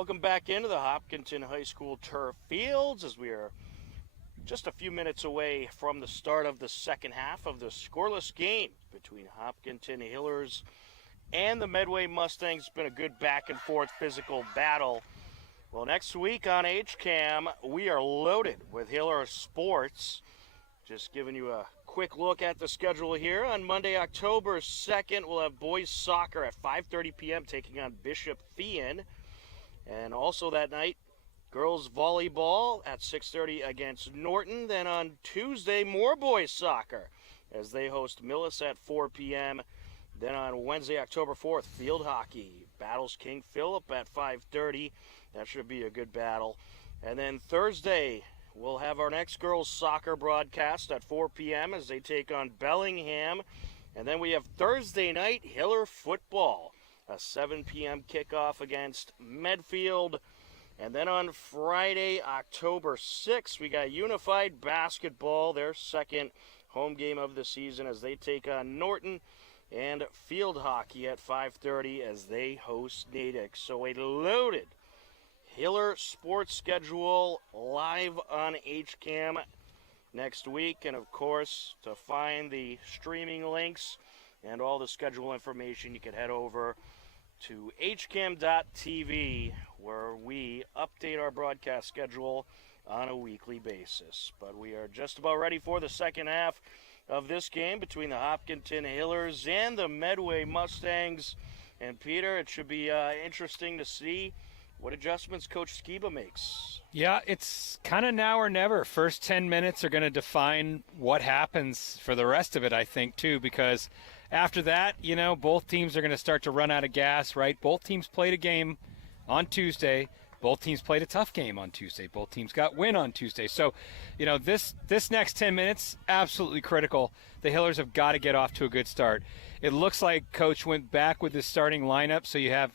Welcome back into the Hopkinton High School turf fields as we are just a few minutes away from the start of the second half of the scoreless game between Hopkinton Hillers and the Medway Mustangs. It's been a good back and forth physical battle. Well, next week on HCAM, we are loaded with Hiller sports. Just giving you a quick look at the schedule here. On Monday, October 2nd, we'll have boys soccer at 5:30 p.m. taking on Bishop Thean. And also that night, girls volleyball at 6:30 against Norton. Then on Tuesday, more boys soccer as they host Millis at 4 p.m. Then on Wednesday, October 4th, field hockey battles King Philip at 5:30. That should be a good battle. And then Thursday, we'll have our next girls soccer broadcast at 4 p.m. as they take on Bellingham. And then we have Thursday night Hiller football, a 7 p.m. kickoff against Medfield. And then on Friday, October 6th, we got Unified Basketball, their second home game of the season as they take on Norton, and field hockey at 5:30 as they host Natick. So a loaded Hiller sports schedule live on HCAM next week. And of course, to find the streaming links and all the schedule information, you can head over to hcam.tv, where we update our broadcast schedule on a weekly basis. But we are just about ready for the second half of this game between the Hopkinton Hillers and the Medway Mustangs. And Peter, it should be interesting to see what adjustments Coach Skiba makes. Yeah, it's kind of now or never. First 10 minutes are going to define what happens for the rest of it, I think, too, because after that, you know, both teams are going to start to run out of gas, right? Both teams played a game on Tuesday. Both teams played a tough game on Tuesday. Both teams got win on Tuesday. So, you know, this next 10 minutes, absolutely critical. The Hillers have got to get off to a good start. It looks like Coach went back with his starting lineup, so you have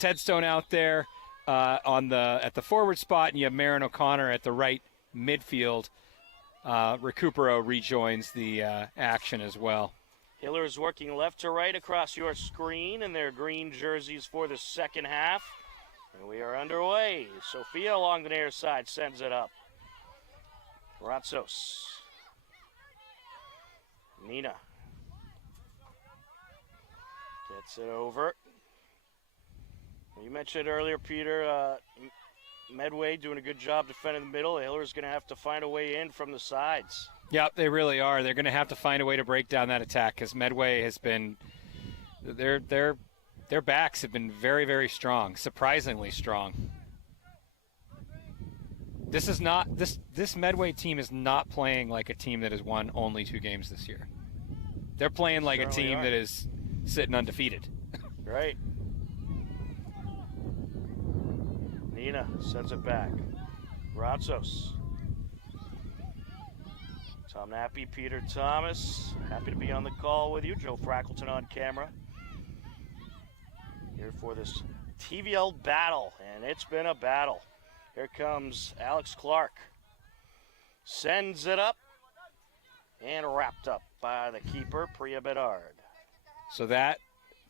Tedstone out there at the forward spot, and you have Marin O'Connor at the right midfield. Recupero rejoins the action as well. Hillers working left to right across your screen in their green jerseys for the second half. And we are underway. Sophia along the near side sends it up. Ratsos. Nina. Gets it over. You mentioned earlier, Peter, Medway doing a good job defending the middle. The Hillers going to have to find a way in from the sides. Yep, they really are. They're going to have to find a way to break down that attack because Medway has been their backs have been very, very strong, surprisingly strong. This Medway team is not playing like a team that has won only 2 games this year. They're playing like a team that is sitting undefeated. Right. Nina sends it back. Ratsos. Tom Nappy, Peter Thomas. Happy to be on the call with you. Joe Frackleton on camera. Here for this TVL battle, and it's been a battle. Here comes Alex Clark. Sends it up, and wrapped up by the keeper, Priya Bedard. So that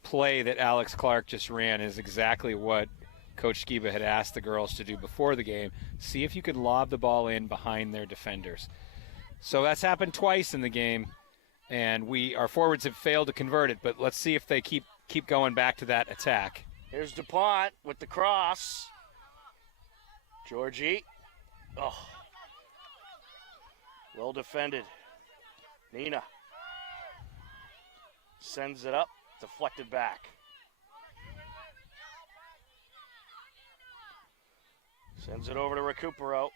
play that Alex Clark just ran is exactly what Coach Skiba had asked the girls to do before the game. See if you could lob the ball in behind their defenders. So that's happened twice in the game, and our forwards have failed to convert it, but let's see if they keep going back to that attack. Here's DuPont with the cross. Georgie. Oh. Well defended. Nina. Sends it up. Deflected back. Sends it over to Recupero.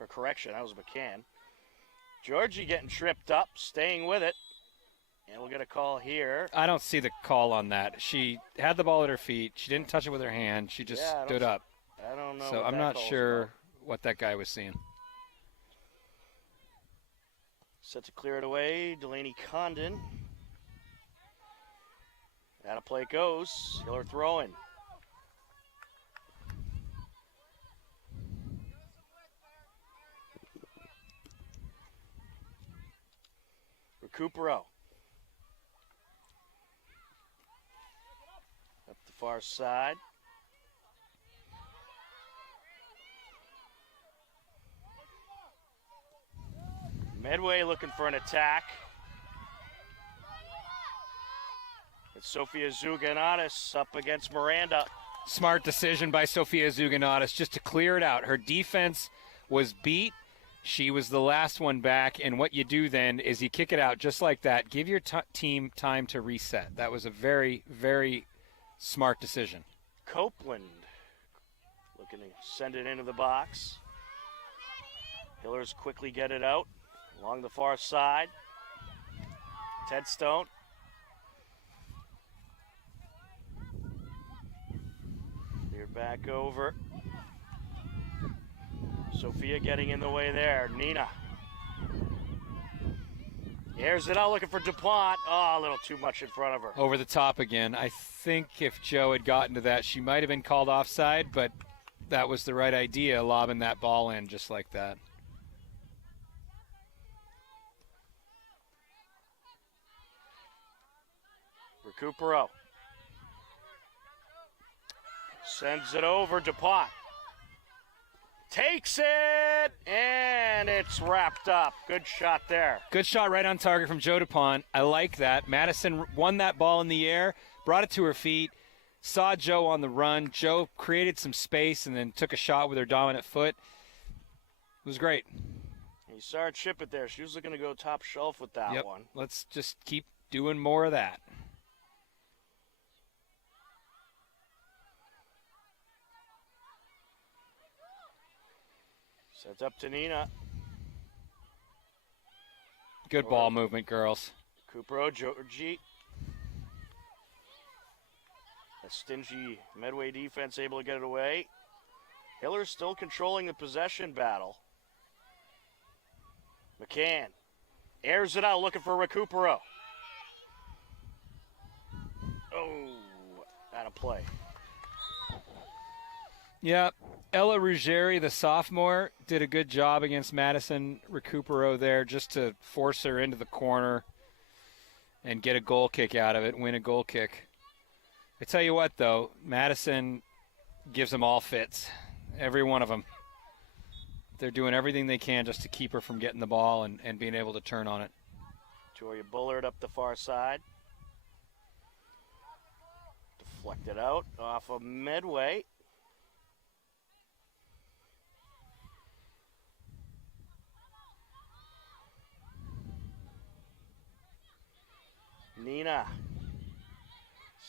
Or correction, that was McCann. Georgie getting tripped up, staying with it. And we'll get a call here. I don't see the call on that. She had the ball at her feet. She didn't touch it with her hand. She just stood up. I don't know. So I'm not sure what that guy was seeing. Set to clear it away. Delaney Condon. Out of play it goes. Hiller throwing. Recupero. Up the far side. Medway looking for an attack. It's Sophia Zuganatis up against Miranda. Smart decision by Sophia Zuganatis just to clear it out. Her defense was beat. She was the last one back, and what you do then is you kick it out just like that. Give your team time to reset. That was a very, very smart decision. Copeland looking to send it into the box. Hillers quickly get it out along the far side. Tedstone. Cleared back over. Sophia getting in the way there. Nina. Airs it out looking for DuPont. Oh, a little too much in front of her. Over the top again. I think if Joe had gotten to that, she might have been called offside, but that was the right idea, lobbing that ball in just like that. Recupero. Sends it over. DuPont. Takes it, and it's wrapped up. Good shot there. Good shot right on target from Joe DuPont. I like that. Madison won that ball in the air, brought it to her feet, saw Joe on the run. Joe created some space and then took a shot with her dominant foot. It was great. You saw her chip it there. She was looking to go top shelf with that one. Let's just keep doing more of that. Sets up to Nina. Good ball movement, girls. Recupero, Georgie. A stingy Medway defense able to get it away. Hiller still controlling the possession battle. McCann airs it out looking for Recupero. Oh, out of play. Yeah, Ella Ruggieri, the sophomore, did a good job against Madison Recupero there just to force her into the corner and get a goal kick out of it, win a goal kick. I tell you what, though, Madison gives them all fits, every one of them. They're doing everything they can just to keep her from getting the ball and being able to turn on it. Victoria Bullard up the far side. Deflected out off of Medway. Nina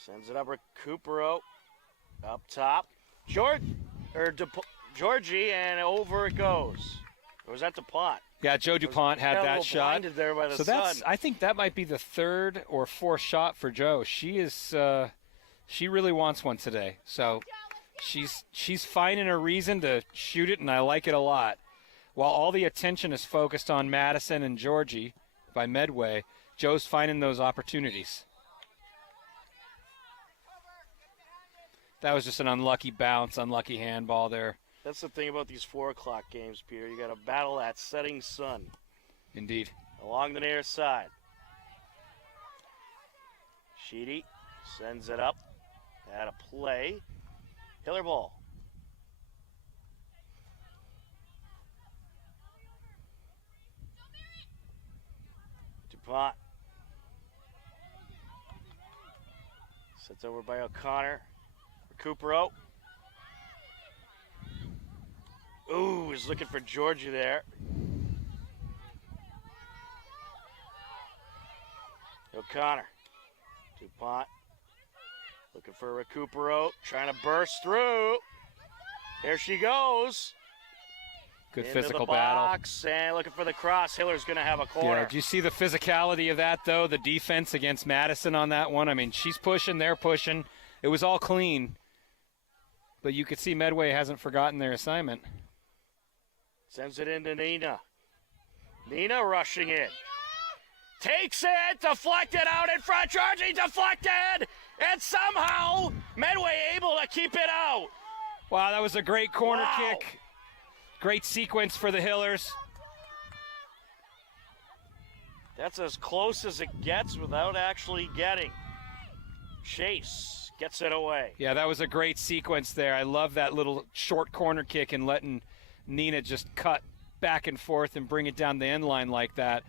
sends it up. Recupero up top. Georgie, and over it goes. Or was that DuPont? Yeah, Joe DuPont had that shot. There by the so sun. I think that might be the third or fourth shot for Joe. She is, she really wants one today. So she's finding a reason to shoot it, and I like it a lot. While all the attention is focused on Madison and Georgie by Medway, Joe's finding those opportunities. That was just an unlucky bounce, unlucky handball there. That's the thing about these 4 o'clock games, Peter. You got to battle that setting sun. Indeed. Along the near side. Sheedy sends it up. Out of play. Hiller ball. DuPont. Sets over by O'Connor. Recupero. Ooh, he's looking for Georgia there. O'Connor. DuPont. Looking for Recupero. Trying to burst through. There she goes. Good Into physical the battle. box, and looking for the cross. Hiller's going to have a corner. Yeah, do you see the physicality of that, though? The defense against Madison on that one. I mean, she's pushing, they're pushing. It was all clean. But you could see Medway hasn't forgotten their assignment. Sends it into Nina. Nina rushing in. Takes it, deflected out in front. Georgie deflected, and somehow Medway able to keep it out. Wow, that was a great corner Wow. kick. Great sequence for the Hillers. That's as close as it gets without actually getting. chase. Gets it away. Yeah, that was a great sequence there. I love that little short corner kick and letting Nina just cut back and forth and bring it down the end line like that.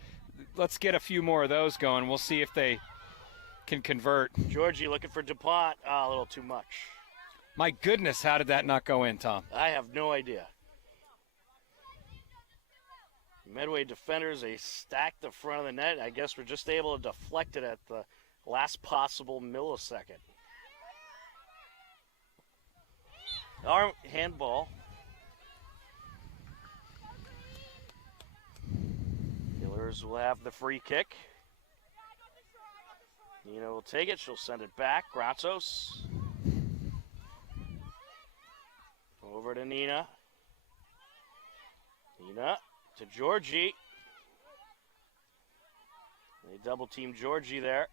Let's get a few more of those going. We'll see if they can convert. Georgie looking for DuPont. A little too much. My goodness, how did that not go in, Tom? I have no idea. Medway defenders, they stacked the front of the net. I guess we're just able to deflect it at the last possible millisecond. Our handball. Killers will have the free kick. Nina will take it. She'll send it back. Gratzos. Over to Nina. Nina to Georgie. They double team Georgie there.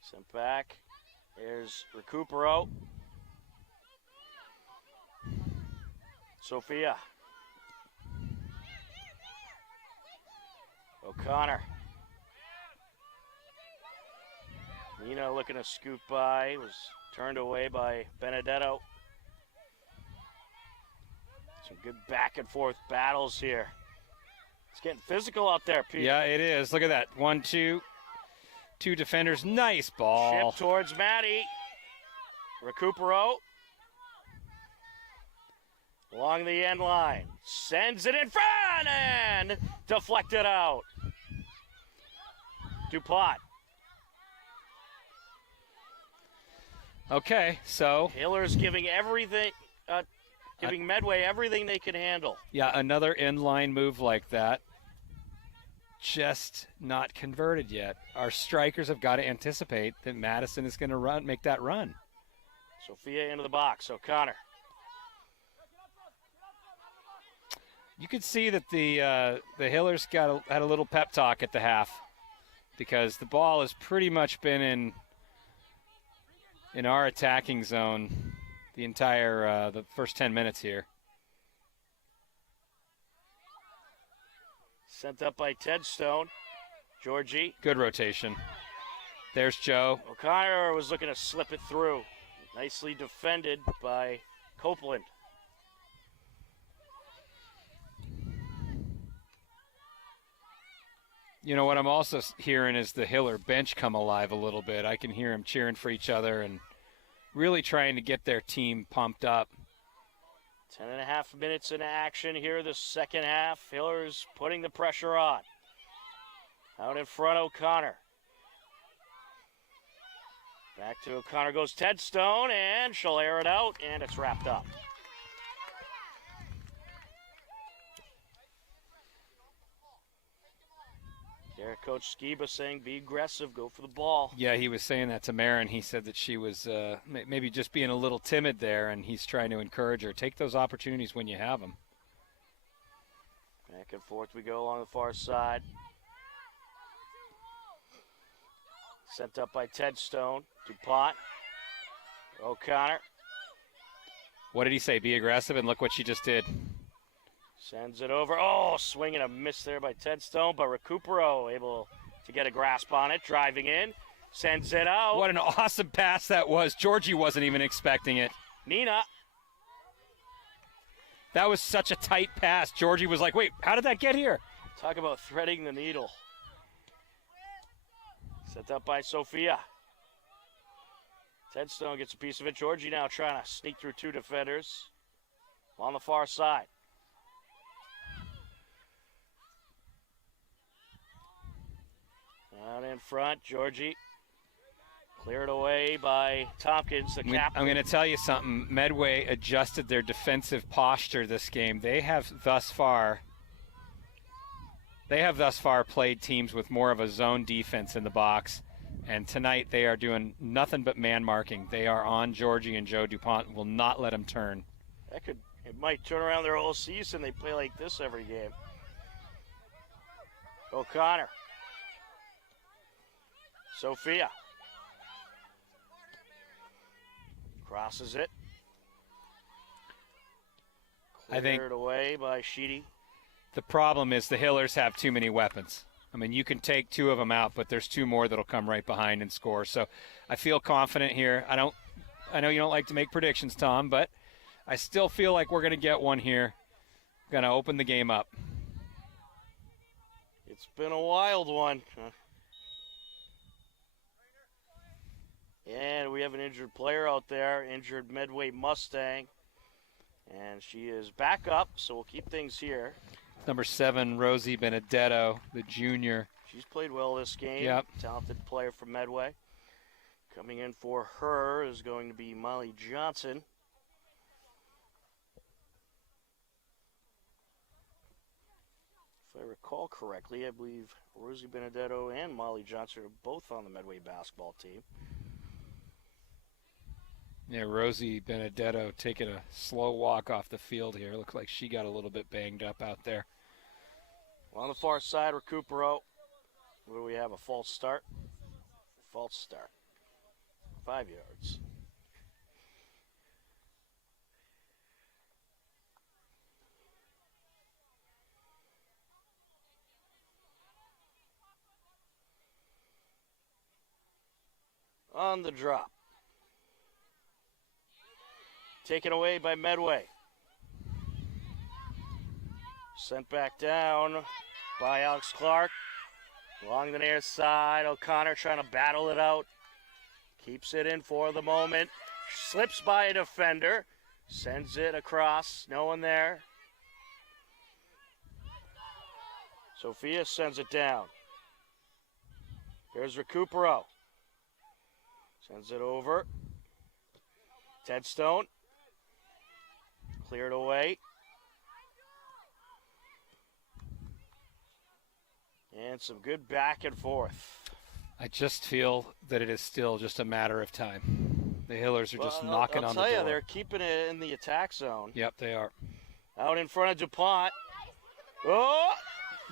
Sent back. There's Recupero. Sophia. O'Connor. Nina looking to scoot by. Was turned away by Benedetto. Some good back and forth battles here. It's getting physical out there, Pete. Yeah, it is. Look at that. 1-2. Two defenders. Nice ball. Chip towards Maddie. Recupero. Along the end line. Sends it in front and deflected out. DuPont. Okay, so. Hillers giving everything, giving Medway everything they can handle. Yeah, another inline move like that. Just not converted yet. Our strikers have got to anticipate that Madison is going to make that run. Sophia into the box. O'Connor. You could see that the Hillers had a little pep talk at the half because the ball has pretty much been in our attacking zone the entire the first 10 minutes here. Sent up by Ted Stone. Georgie. Good rotation. There's Joe. O'Connor was looking to slip it through. Nicely defended by Copeland. You know what I'm also hearing is the Hiller bench come alive a little bit. I can hear them cheering for each other and really trying to get their team pumped up. 10.5 minutes in action here, the second half. Hillers putting the pressure on. Out in front, O'Connor. Back to O'Connor goes Ted Stone, and she'll air it out, and it's wrapped up. There, Coach Skiba saying, be aggressive, go for the ball. Yeah, he was saying that to Marin. He said that she was maybe just being a little timid there, and he's trying to encourage her. Take those opportunities when you have them. Back and forth we go along the far side. Sent up by Ted Stone. DuPont. O'Connor. What did he say? Be aggressive, and look what she just did. Sends it over. Oh, swing and a miss there by Ted Stone, but Recupero able to get a grasp on it. Driving in. Sends it out. What an awesome pass that was. Georgie wasn't even expecting it. Nina. That was such a tight pass. Georgie was like, wait, how did that get here? Talk about threading the needle. Sent up by Sophia. Ted Stone gets a piece of it. Georgie now trying to sneak through two defenders on the far side. Out in front, Georgie. Cleared away by Tompkins, the captain. I'm going to tell you something. Medway adjusted their defensive posture this game. They have thus far played teams with more of a zone defense in the box. And tonight they are doing nothing but man marking. They are on Georgie and Joe DuPont and will not let them turn. It might turn around their whole season. They play like this every game. O'Connor. Sophia. Crosses it. I think Cleared away by Sheedy. the problem is the Hillers have too many weapons. I mean, you can take 2 of them out, but there's 2 more that'll come right behind and score. So I feel confident here. I know you don't like to make predictions, Tom, but I still feel like we're going to get one here. Going to open the game up. It's been a wild one. And we have an injured player out there, injured Medway Mustang. And she is back up, so we'll keep things here. Number 7, Rosie Benedetto, the junior. She's played well this game. Yep. Talented player from Medway. Coming in for her is going to be Molly Johnson. If I recall correctly, I believe Rosie Benedetto and Molly Johnson are both on the Medway basketball team. Yeah, Rosie Benedetto taking a slow walk off the field here. Looks like she got a little bit banged up out there. On the far side, Recupero. What do we have, a false start? False start. 5 yards. On the drop. Taken away by Medway. Sent back down by Alex Clark. Along the near side, O'Connor trying to battle it out. Keeps it in for the moment. Slips by a defender. Sends it across. No one there. Sophia sends it down. Here's Recupero. Sends it over. Tedstone. Cleared away. And some good back and forth. I just feel that it is still just a matter of time. The Hillers are just knocking on the door. I'll tell you, they're keeping it in the attack zone. Yep, they are. Out in front of DuPont. Oh!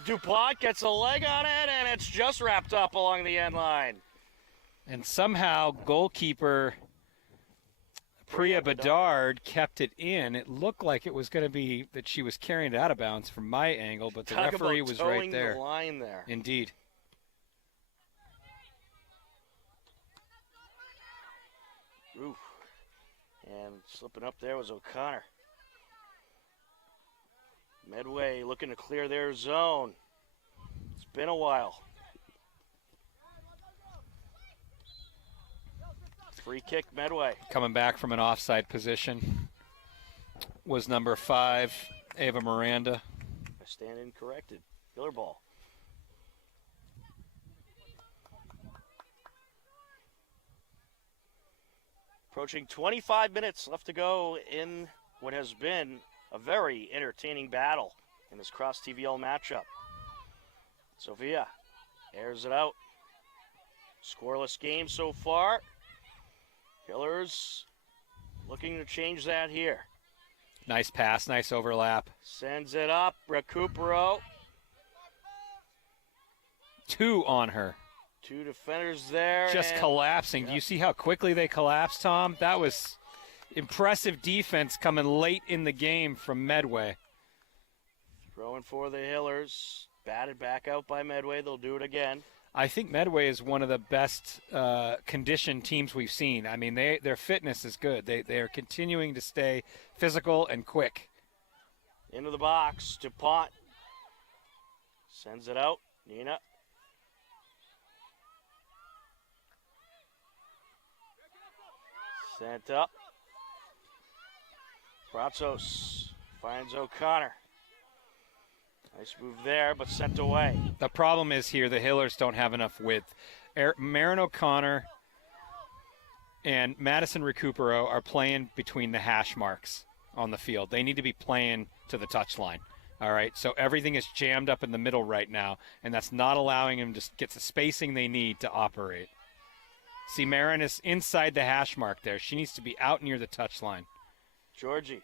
DuPont gets a leg on it, and it's just wrapped up along the end line. And somehow goalkeeper Priya Bedard kept it in. It looked like it was going to be that she was carrying it out of bounds from my angle, but the referee was right there. The line there. Indeed. Oof. And slipping up there was O'Connor. Medway looking to clear their zone. It's been a while. Free kick, Medway. Coming back from an offside position was number 5, Ava Miranda. I stand incorrected. Hiller ball. Approaching 25 minutes left to go in what has been a very entertaining battle in this cross TVL matchup. Sophia airs it out. Scoreless game so far. Hillers looking to change that here. Nice pass, nice overlap. Sends it up, Recupero. 2 on her. 2 defenders there. Just collapsing. Do you see how quickly they collapsed, Tom? That was impressive defense coming late in the game from Medway. Throwing for the Hillers. Batted back out by Medway. They'll do it again. I think Medway is one of the best conditioned teams we've seen. I mean, their fitness is good. They are continuing to stay physical and quick. Into the box. DuPont sends it out. Nina. Sent up. Brazos finds O'Connor. Nice move there, but sent away. The problem is here the Hillers don't have enough width. Marin O'Connor and Madison Recupero are playing between the hash marks on the field. They need to be playing to the touchline. All right, so everything is jammed up in the middle right now, and that's not allowing them to get the spacing they need to operate. See, Marin is inside the hash mark there. She needs to be out near the touchline. Georgie.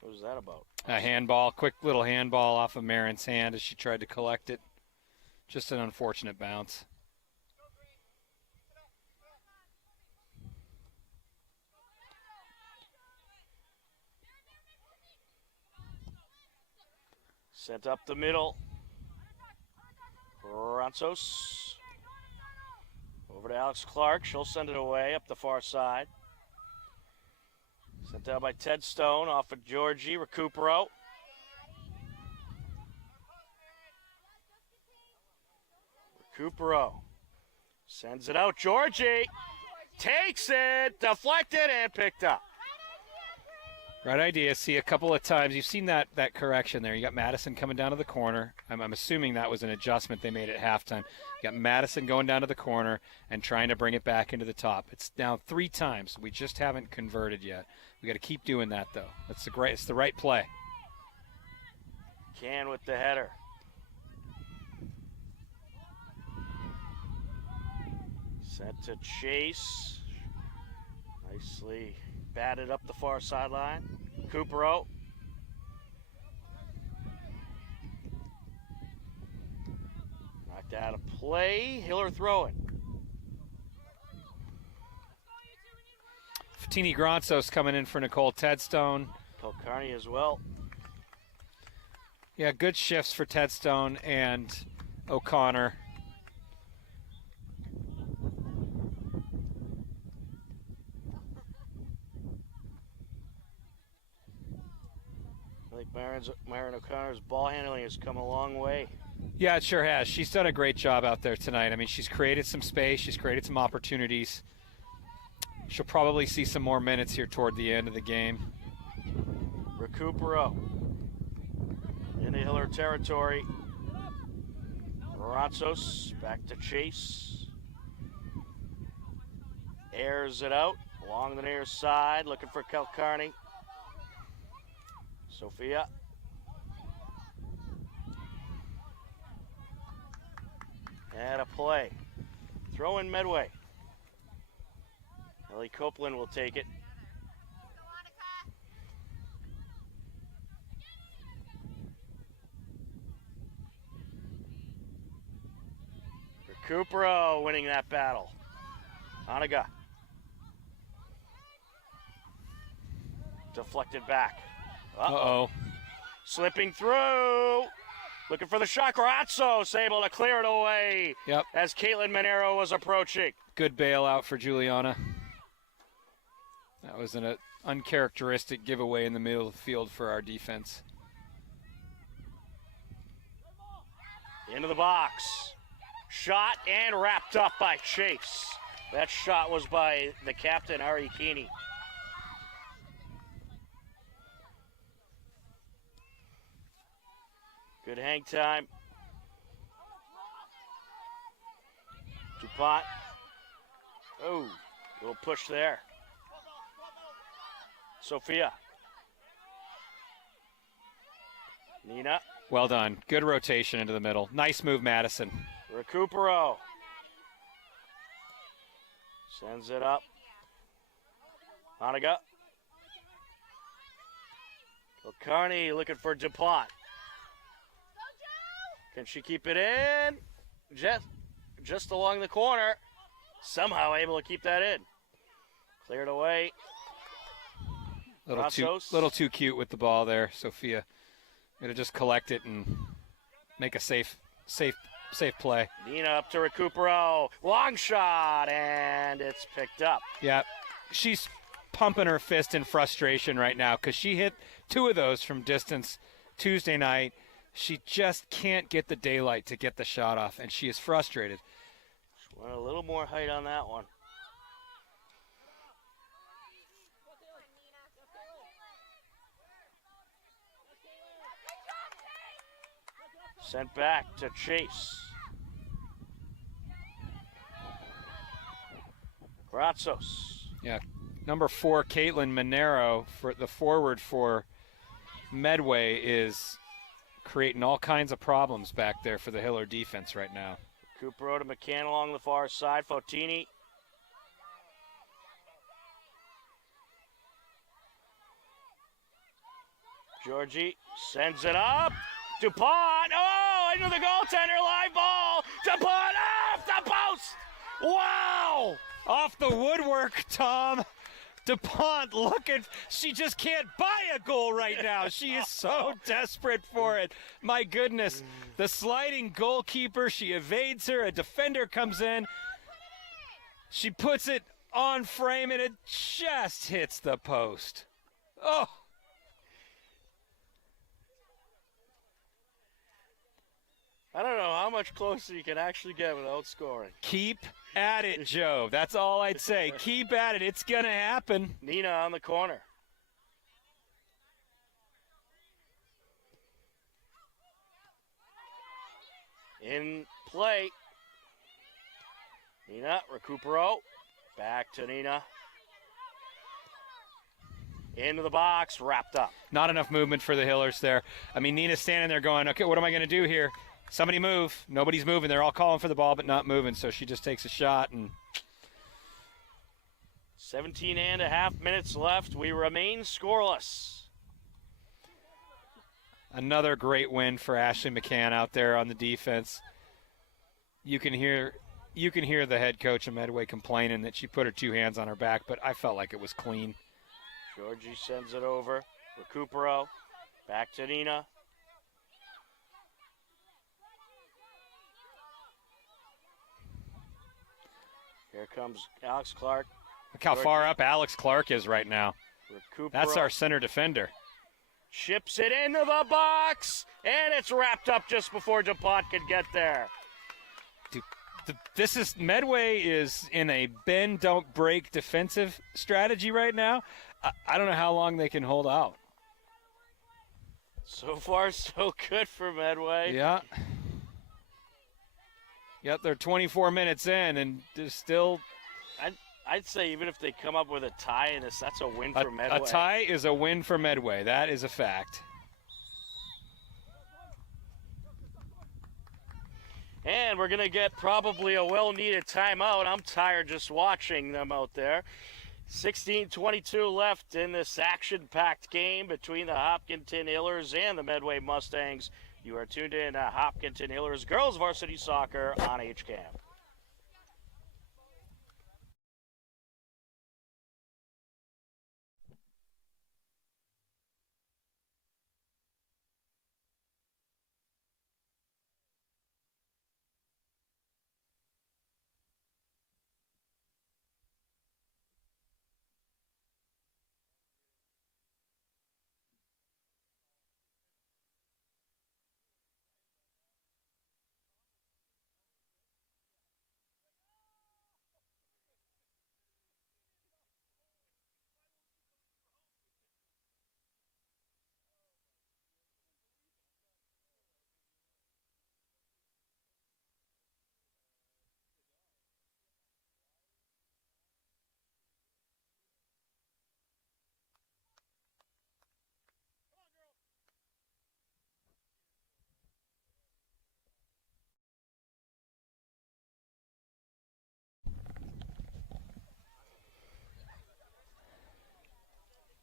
What was that about? A handball, quick little handball off of Marin's hand as she tried to collect it. Just an unfortunate bounce. Sent up the middle. Ronsos. Over to Alex Clark. She'll send it away up the far side. Sent down by Ted Stone off of Georgie. Recupero. Recupero. Sends it out. Georgie takes it. Deflected and picked up. Right idea. See a couple of times. You've seen that correction there. You got Madison coming down to the corner. I'm assuming that was an adjustment they made at halftime. You got Madison going down to the corner and trying to bring it back into the top. It's now 3 times. We just haven't converted yet. We got to keep doing that though. It's the right play. Can with the header. Sent to Chase. Nicely batted up the far sideline. Coopero. Knocked out of play. Hiller throwing. Fatini Gronsos coming in for Nicole Tedstone. Kilcarney as well. Yeah, good shifts for Tedstone and O'Connor. I think Myron O'Connor's ball handling has come a long way. Yeah, it sure has. She's done a great job out there tonight. I mean, she's created some space. She's created some opportunities. She'll probably see some more minutes here toward the end of the game. Recupero into Hiller territory. Ronsos back to Chase. Airs it out along the near side, looking for Kilcarney. Sophia. And a play. Throw in Medway. Ellie Copeland will take it. Recupero winning that battle. Hanaga. Deflected back. Uh-oh. Slipping through. Looking for the shot. Grazos able to clear it away. Yep. As Caitlin Monero was approaching. Good bailout for Juliana. That was an uncharacteristic giveaway in the middle of the field for our defense. Into the box. Shot and wrapped up by Chase. That shot was by the captain, Ari Keeney. Good hang time. DuPont. Oh, little push there. Sophia. Nina. Well done. Good rotation into the middle. Nice move, Madison. Recupero. Sends it up. Hanaga. Kilcarney looking for DuPont. Can she keep it in? Just along the corner. Somehow able to keep that in. Cleared away. Little too cute with the ball there, Sophia. Gonna just collect it and make a safe play. Nina up to Recupero. Long shot, and it's picked up. Yeah, she's pumping her fist in frustration right now because she hit 2 of those from distance Tuesday night. She just can't get the daylight to get the shot off, and she is frustrated. Just want a little more height on that one. Sent back to Chase. Grazos. Yeah, number 4, Caitlin Monero, for the forward for Medway, is creating all kinds of problems back there for the Hiller defense right now. Cooper to McCann along the far side. Fotini. Georgie sends it up. DuPont. Oh, into the goaltender. Live ball. DuPont off the post. Wow. Off the woodwork, Tom. DuPont looking. She just can't buy a goal right now. She is so desperate for it. My goodness. The sliding goalkeeper, she evades her. A defender comes in. She puts it on frame, and it just hits the post. Oh. I don't know how much closer you can actually get without scoring. Keep at it, Joe. That's all I'd say. Keep at it. It's going to happen. Nina on the corner. In play. Nina, recupero. Back to Nina. Into the box, wrapped up. Not enough movement for the Hillers there. I mean, Nina's standing there going, okay, what am I going to do here? Somebody move. Nobody's moving. They're all calling for the ball, but not moving. So she just takes a shot. And 17 and a half minutes left. We remain scoreless. Another great win for Ashley McCann out there on the defense. You can hear the head coach of Medway complaining that she put her two hands on her back, but I felt like it was clean. Georgie sends it over. Recupero. Back to Nina. Here comes Alex Clark. Look how far up Alex Clark is right now. Recupero. That's our center defender. Chips it into the box, and it's wrapped up just before DuPont could get there. Medway is in a bend, don't break defensive strategy right now. I don't know how long they can hold out. So far, so good for Medway. Yeah. Yep, they're 24 minutes in, and there's still... I'd say even if they come up with a tie in this, that's a win for Medway. A tie is a win for Medway. That is a fact. And we're going to get probably a well-needed timeout. I'm tired just watching them out there. 16:22 left in this action-packed game between the Hopkinton Hillers and the Medway Mustangs. You are tuned in to Hopkinton Hillers Girls Varsity Soccer on HCAM.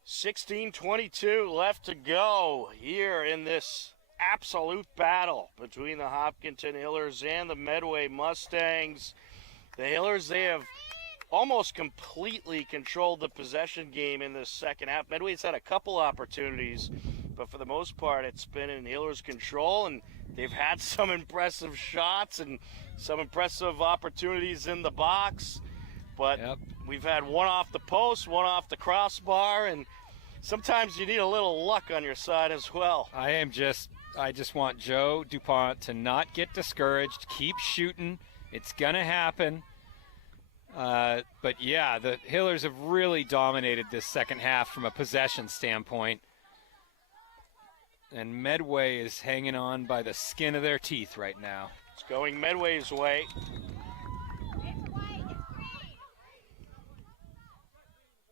$16:22 left to go here in this absolute battle between the Hopkinton Hillers and the Medway Mustangs. The Hillers, they have almost completely controlled the possession game in this second half. Medway's had a couple opportunities, but for the most part, it's been in Hillers' control, and they've had some impressive shots and some impressive opportunities in the box. But we've had one off the post, one off the crossbar, and sometimes you need a little luck on your side as well. I just want Joe DuPont to not get discouraged, keep shooting. It's going to happen. But yeah, the Hillers have really dominated this second half from a possession standpoint. And Medway is hanging on by the skin of their teeth right now. It's going Medway's way.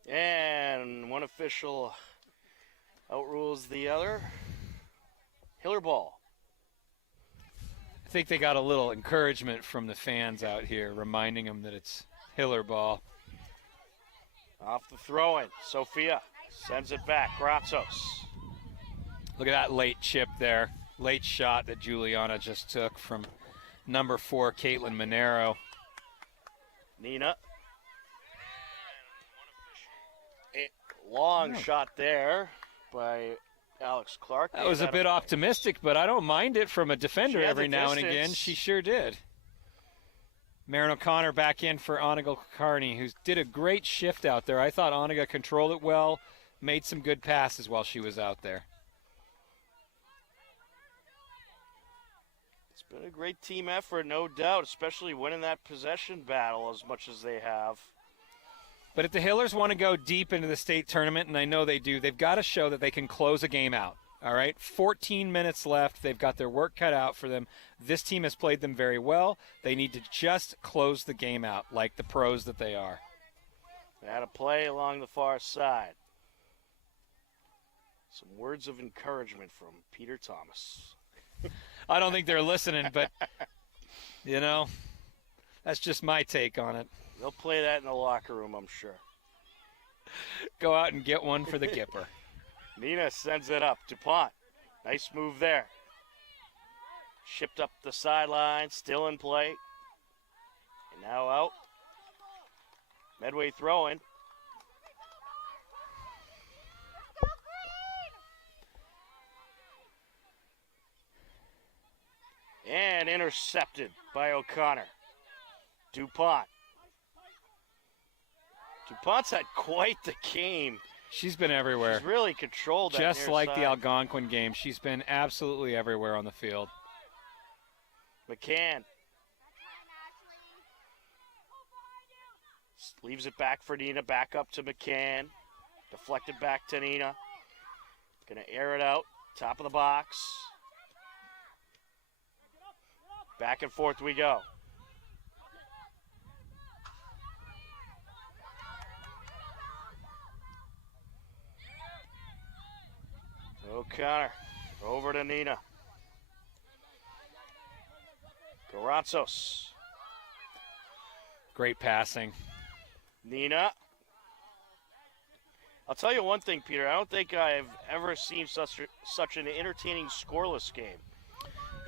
And one official outrules the other. Hiller ball. I think they got a little encouragement from the fans out here, reminding them that it's Hiller ball. Off the throw-in. Sophia sends it back. Gratzos. Look at that late chip there. Late shot that Juliana just took from number 4, Caitlin Monero. Nina. Long shot there by Alex Clark. That was a bit optimistic, but I don't mind it from a defender every now and again. She sure did. Marin O'Connor back in for Oniga Carney, who did a great shift out there. I thought Oniga controlled it well, made some good passes while she was out there. It's been a great team effort, no doubt, especially winning that possession battle as much as they have. But if the Hillers want to go deep into the state tournament, and I know they do, they've got to show that they can close a game out. All right, 14 minutes left. They've got their work cut out for them. This team has played them very well. They need to just close the game out like the pros that they are. They had a play along the far side. Some words of encouragement from Peter Thomas. I don't think they're listening, but, you know, that's just my take on it. They'll play that in the locker room, I'm sure. Go out and get one for the Gipper. Nina sends it up. DuPont. Nice move there. Shipped up the sideline, still in play. And now out. Medway throwing. And intercepted by O'Connor. DuPont. DuPont's had quite the game. She's been everywhere. She's really controlled that just near like side. the Algonquin game. She's been absolutely everywhere on the field. McCann. Leaves it back for Nina. Back up to McCann. Deflected back to Nina. Gonna air it out. Top of the box. Back and forth we go. O'Connor over to Nina. Garanzos. Great passing. Nina. I'll tell you one thing, Peter. I don't think I've ever seen such an entertaining scoreless game.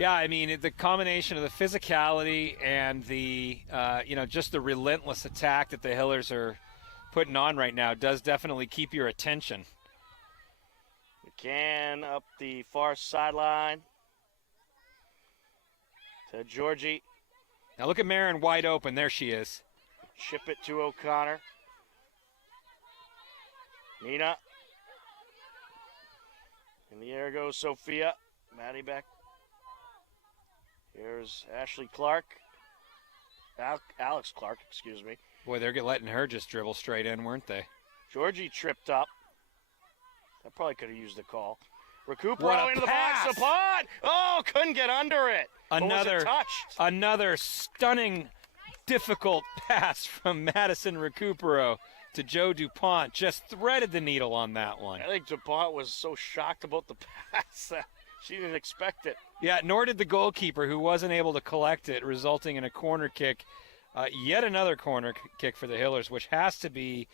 Yeah, I mean, the combination of the physicality and the, just the relentless attack that the Hillers are putting on right now does definitely keep your attention. McCann up the far sideline to Georgie. Now look at Marin wide open. There she is. Chip it to O'Connor. Nina. In the air goes Sophia. Maddie back. Here's Ashley Clark. Alex Clark, excuse me. Boy, they're letting her just dribble straight in, weren't they? Georgie tripped up. That probably could have used the call. Recupero What a into pass! the box. The pot. Oh, couldn't get under it. Another stunning, difficult pass from Madison Recupero to Joe DuPont. Just threaded the needle on that one. I think DuPont was so shocked about the pass that she didn't expect it. Yeah, nor did the goalkeeper, who wasn't able to collect it, resulting in a corner kick. Yet another corner kick for the Hillers, which has to be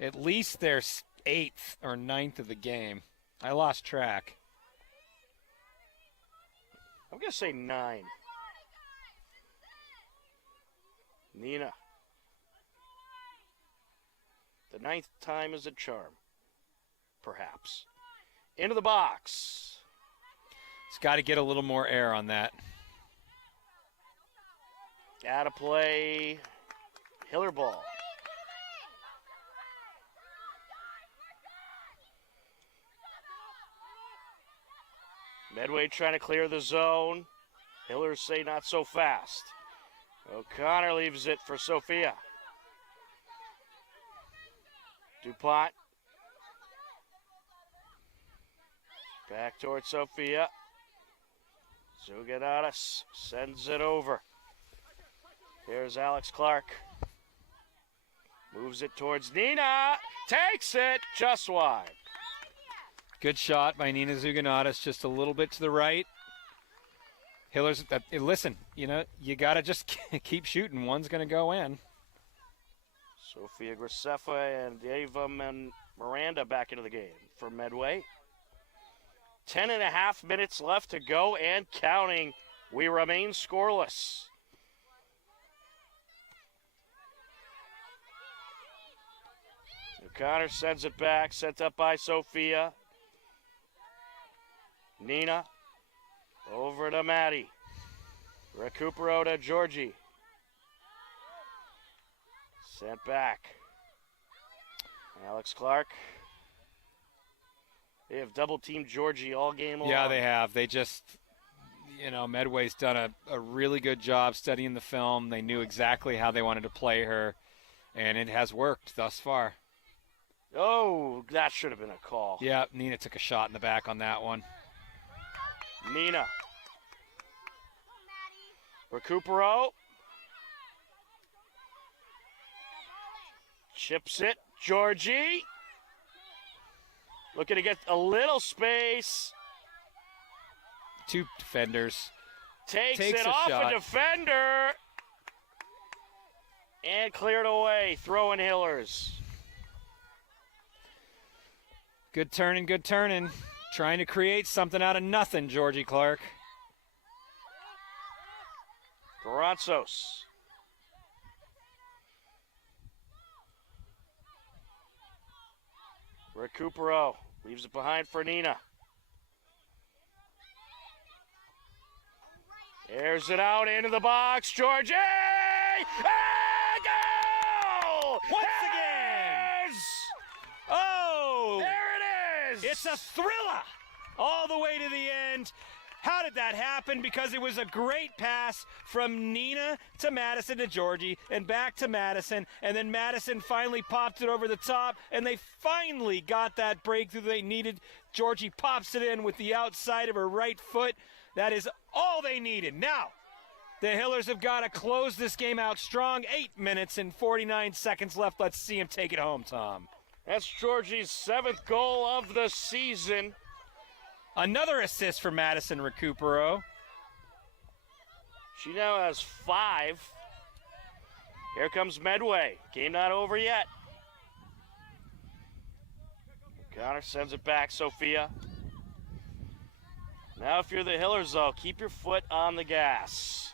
at least their 8th or 9th of the game. I lost track. I'm going to say 9. Nina. The 9th time is a charm. Perhaps. Into the box. It's got to get a little more air on that. Out of play. Hiller ball. Medway trying to clear the zone. Hillers say not so fast. O'Connor leaves it for Sophia. DuPont. Back towards Sophia. Zuganatis sends it over. Here's Alex Clark. Moves it towards Nina. Takes it just wide. Good shot by Nina Zuganatis, just a little bit to the right. Hillers, listen, you got to just keep shooting. One's going to go in. Sophia Grisefa and Ava Miranda back into the game for Medway. 10.5 minutes left to go and counting. We remain scoreless. O'Connor sends it back, sent up by Sophia. Nina, over to Maddie. Recupero to Georgie. Sent back. Alex Clark. They have double-teamed Georgie all game long. Yeah, they have. They just, Medway's done a really good job studying the film. They knew exactly how they wanted to play her, and it has worked thus far. Oh, that should have been a call. Yeah, Nina took a shot in the back on that one. Nina. Recupero. Chips it. Georgie. Looking to get a little space. Two defenders. Takes Takes it a off shot. a defender. And cleared away. Throwing Hillers. Good turning, good turning. Trying to create something out of nothing, Georgie Clark. Garanzos. Recupero leaves it behind for Nina. Airs it out into the box. Georgie! And goal! Once again! Oh! There it is! It's a thriller all the way to the end. How did that happen? Because it was a great pass from Nina to Madison to Georgie and back to Madison, and then Madison finally popped it over the top, and they finally got that breakthrough they needed. Georgie pops it in with the outside of her right foot. That is all they needed. Now, the Hillers have got to close this game out strong. 8 minutes and 49 seconds left. Let's see him take it home, Tom. That's Georgie's 7th goal of the season. Another assist for Madison Recupero. She now has 5. Here comes Medway. Game not over yet. Connor sends it back, Sophia. Now if you're the Hillers, though, keep your foot on the gas.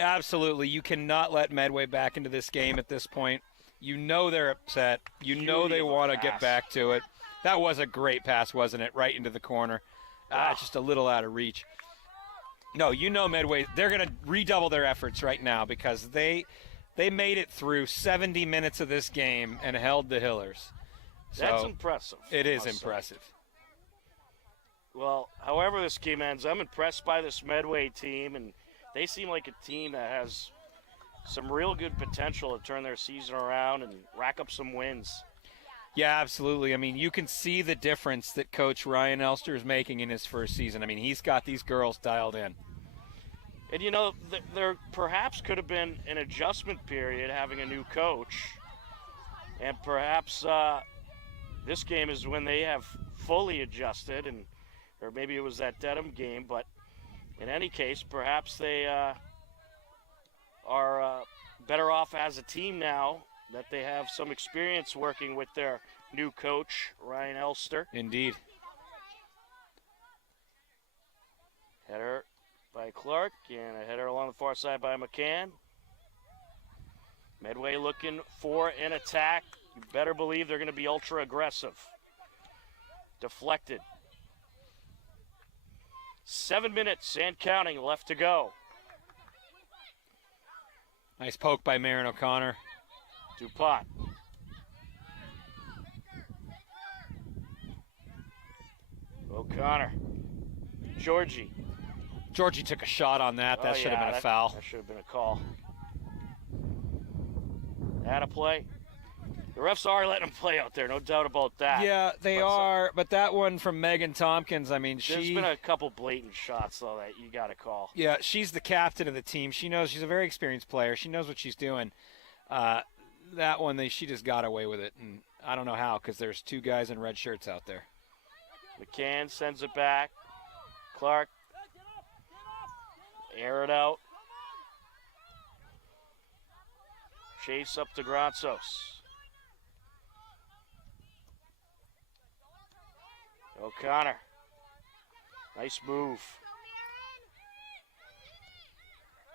Absolutely. You cannot let Medway back into this game at this point. You know they're upset. You know they want to get back to it. That was a great pass, wasn't it? Right into the corner. Just a little out of reach. No, you know Medway, they're going to redouble their efforts right now because they made it through 70 minutes of this game and held the Hillers. That's impressive. It is impressive. Well, however this game ends, I'm impressed by this Medway team, and they seem like a team that has some real good potential to turn their season around and rack up some wins. Yeah, absolutely. I mean, you can see the difference that Coach Ryan Elster is making in his first season. I mean, he's got these girls dialed in. And, there perhaps could have been an adjustment period having a new coach. And perhaps this game is when they have fully adjusted, or maybe it was that Dedham game. But in any case, perhaps they are better off as a team now that they have some experience working with their new coach, Ryan Elster. Indeed. Header by Clark, and a header along the far side by McCann. Medway looking for an attack. You better believe they're going to be ultra aggressive. Deflected. 7 minutes and counting left to go. Nice poke by Marin O'Connor. DuPont. O'Connor. Georgie. Georgie took a shot on that. That should have been a foul. That should have been a call. Out of play. The refs are letting them play out there, no doubt about that. Yeah, they are. But that one from Megan Tompkins, I mean, There's been a couple blatant shots, though, that you got to call. Yeah, she's the captain of the team. She knows she's a very experienced player. She knows what she's doing. That one, she just got away with it. And I don't know how, because there's 2 guys in red shirts out there. McCann sends it back. Clark. Air it out. Chase up to Granzos. O'Connor. Nice move.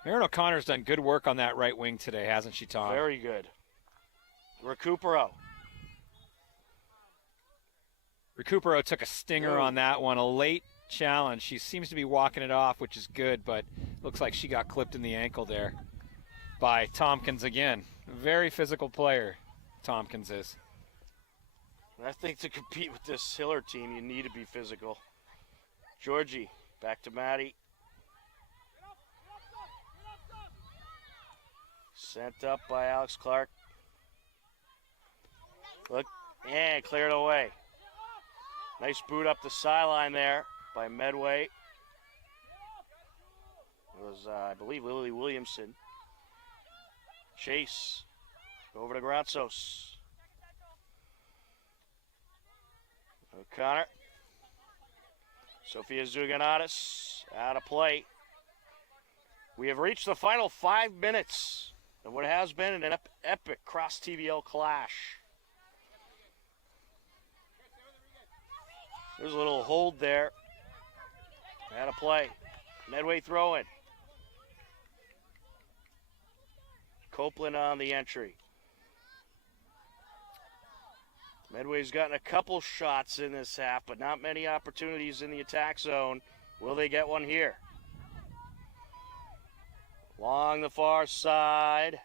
Marin O'Connor's done good work on that right wing today, hasn't she, Tom? Very good. Recupero. Recupero took a stinger on that one, a late challenge. She seems to be walking it off, which is good, but looks like she got clipped in the ankle there by Tompkins again. Very physical player, Tompkins is. I think to compete with this Hiller team, you need to be physical. Georgie, back to Maddie. Sent up by Alex Clark. Look, and cleared away. Nice boot up the sideline there by Medway. It was, I believe, Lily Williamson. Chase over to Gratsos. O'Connor. Sophia Zuganatis out of play. We have reached the final 5 minutes of what has been an epic cross-TVL clash. There's a little hold there. Out of play. Medway throwing. Copeland on the entry. Medway's gotten a couple shots in this half, but not many opportunities in the attack zone. Will they get one here? Along the far side.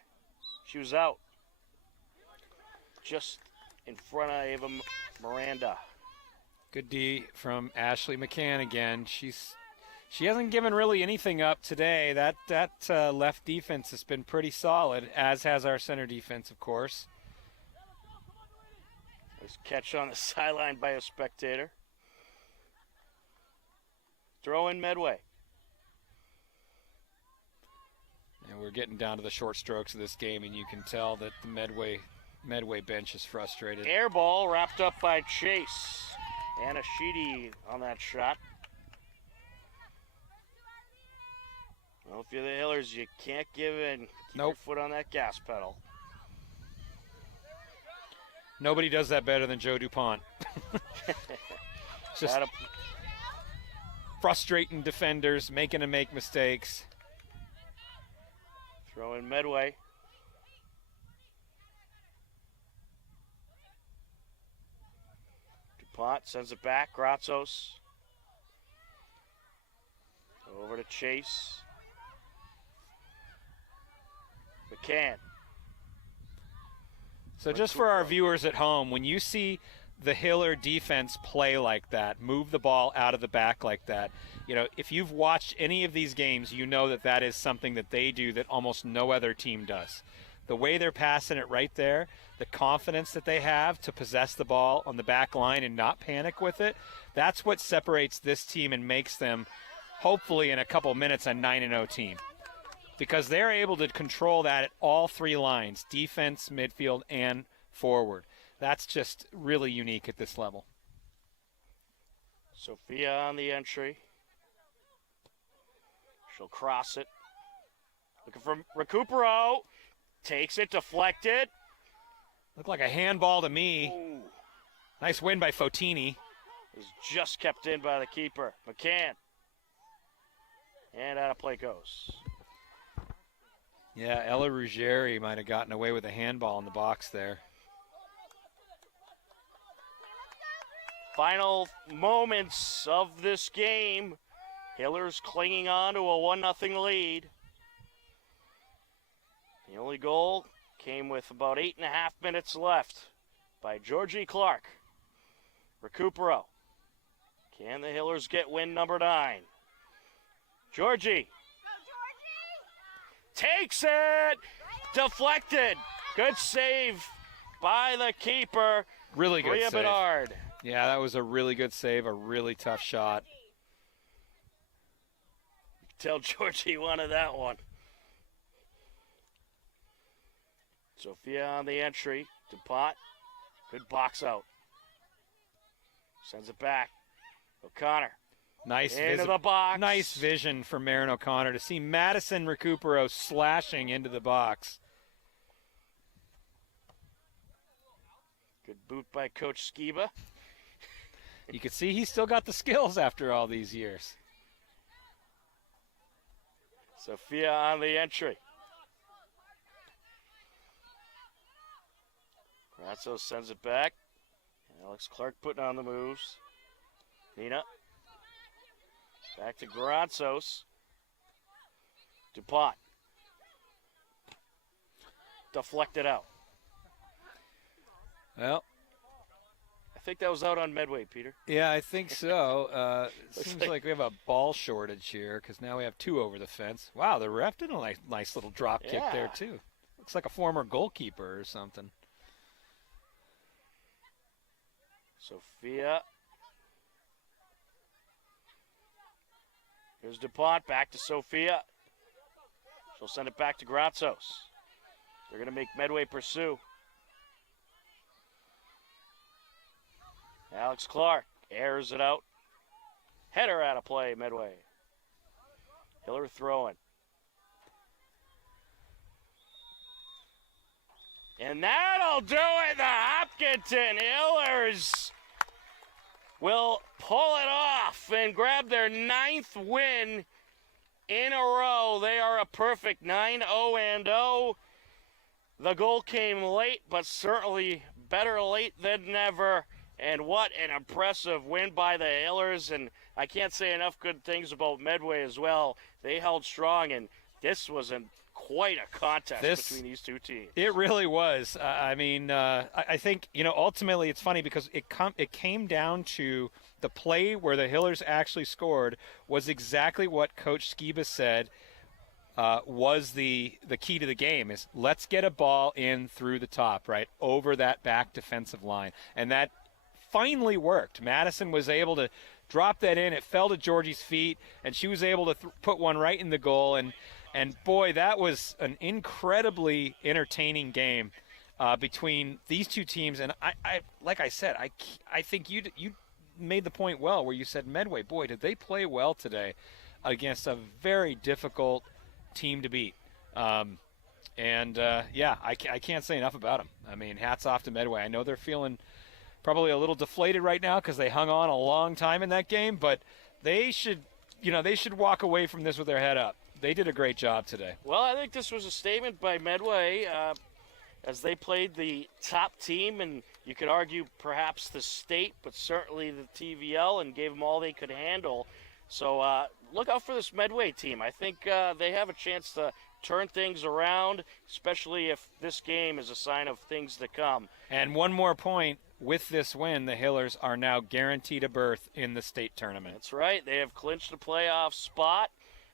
She was out. Just in front of Ava Miranda. Good D from Ashley McCann again. She hasn't given really anything up today. That left defense has been pretty solid, as has our center defense, of course. Nice catch on the sideline by a spectator. Throw in Medway. And we're getting down to the short strokes of this game, and you can tell that the Medway bench is frustrated. Air ball wrapped up by Chase. Anna Sheedy on that shot. Well, if you're the Hillers, you can't give in. Keep your foot on that gas pedal. Nobody does that better than Joe DuPont. Just frustrating defenders, making them make mistakes. Throw in Medway. DuPont sends it back. Gratsos. Over to Chase. McCann. So just for our viewers at home, when you see the Hiller defense play like that, move the ball out of the back like that, you know, if you've watched any of these games, you know that that is something that they do that almost no other team does. The way they're passing it right there, the confidence that they have to possess the ball on the back line and not panic with it, that's what separates this team and makes them, hopefully in a couple minutes, a 9-0 team. Because they're able to control that at all three lines, defense, midfield, and forward. That's just really unique at this level. Sophia on the entry. She'll cross it. Looking for Recupero. Takes it, deflected. Looked like a handball to me. Ooh. Nice win by Fotini. It was just kept in by the keeper. McCann. And out of play goes. Yeah, Ella Ruggieri might have gotten away with a handball in the box there. Final moments of this game. Hillers clinging on to a 1-0 lead. The only goal came with about 8.5 minutes left by Georgie Clark. Recupero. Can the Hillers get win number 9? Georgie. Takes it! Deflected. Good save by the keeper. Really good Rhea save. Bedard. Yeah, that was a really good save, a really tough shot. Tell Georgie wanted that one. Sophia on the entry. DuPont. Good box out. Sends it back. O'Connor. Nice into the box. Nice vision for Marin O'Connor to see Madison Recupero slashing into the box. Good boot by Coach Skiba. You can see he's still got the skills after all these years. Sophia on the entry. Grazos sends it back. Alex Clark putting on the moves. Nina. Back to Grazos. DuPont. Deflected out. Well, I think that was out on Medway, Peter. yeah, I think so. It seems like we have a ball shortage here because now we have 2 over the fence. Wow, the ref did a nice little drop kick there, too. Looks like a former goalkeeper or something. Sophia. Here's DuPont, back to Sophia. She'll send it back to Grazos. They're going to make Medway pursue. Alex Clark airs it out. Header out of play, Medway. Hiller throwing. And that'll do it. The Hopkinton Hillers will pull it off and grab their 9th win in a row. They are a perfect 9-0-0. The goal came late, but certainly better late than never. And what an impressive win by the Hillers. And I can't say enough good things about Medway as well. They held strong, and this was quite a contest between these two teams. It really was. I think, ultimately it's funny because it came down to the play where the Hillers actually scored was exactly what Coach Skiba said was the key to the game is let's get a ball in through the top, right, over that back defensive line. And that finally worked. Madison was able to drop that in. It fell to Georgie's feet, and she was able to put one right in the goal. And boy, that was an incredibly entertaining game between these two teams. And I like I said, I think you made the point well where you said Medway, boy, did they play well today against a very difficult team to beat. I can't say enough about them. I mean, hats off to Medway. I know they're feeling probably a little deflated right now because they hung on a long time in that game, but they should walk away from this with their head up. They did a great job today. Well, I think this was a statement by Medway as they played the top team, and you could argue perhaps the state, but certainly the TVL, and gave them all they could handle. So look out for this Medway team. I think they have a chance to turn things around, especially if this game is a sign of things to come. And one more point. With this win, the Hillers are now guaranteed a berth in the state tournament. That's right. They have clinched a playoff spot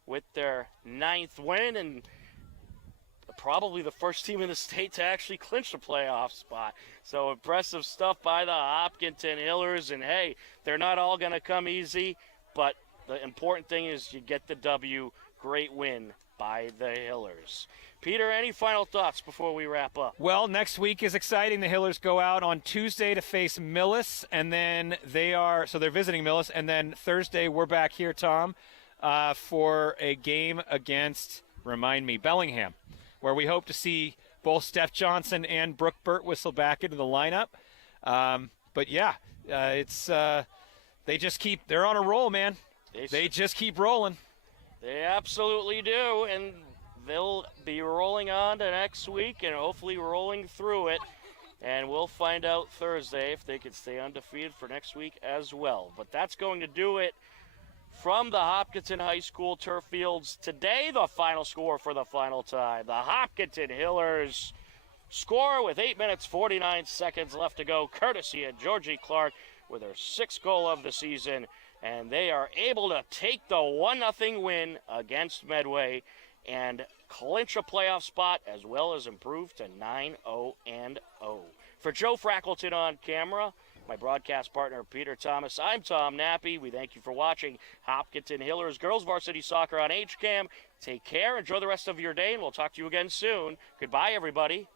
with their 9th win, and probably the first team in the state to actually clinch a playoff spot. So impressive stuff by the Hopkinton Hillers. And, hey, they're not all going to come easy, but the important thing is you get the W. Great win by the Hillers. Peter, any final thoughts before we wrap up? Well, next week is exciting. The Hillers go out on Tuesday to face Millis, and then they're visiting Millis, and then Thursday we're back here, Tom, for a game against, remind me, Bellingham, where we hope to see both Steph Johnson and Brooke Birtwhistle back into the lineup. They're on a roll, man. They just keep rolling. They absolutely do, and they'll be rolling on to next week and hopefully rolling through it. And we'll find out Thursday if they can stay undefeated for next week as well. But that's going to do it from the Hopkinton High School turf fields. Today, the final score for the final time. The Hopkinton Hillers score with 8 minutes, 49 seconds left to go, courtesy of Georgie Clark with her 6th goal of the season. And they are able to take the 1-0 win against Medway and clinch a playoff spot as well as improve to 9-0-0. For Joe Frackleton on camera, my broadcast partner Peter Thomas, I'm Tom Nappy. We thank you for watching Hopkinton Hillers Girls Varsity Soccer on HCAM. Take care, enjoy the rest of your day, and we'll talk to you again soon. Goodbye, everybody.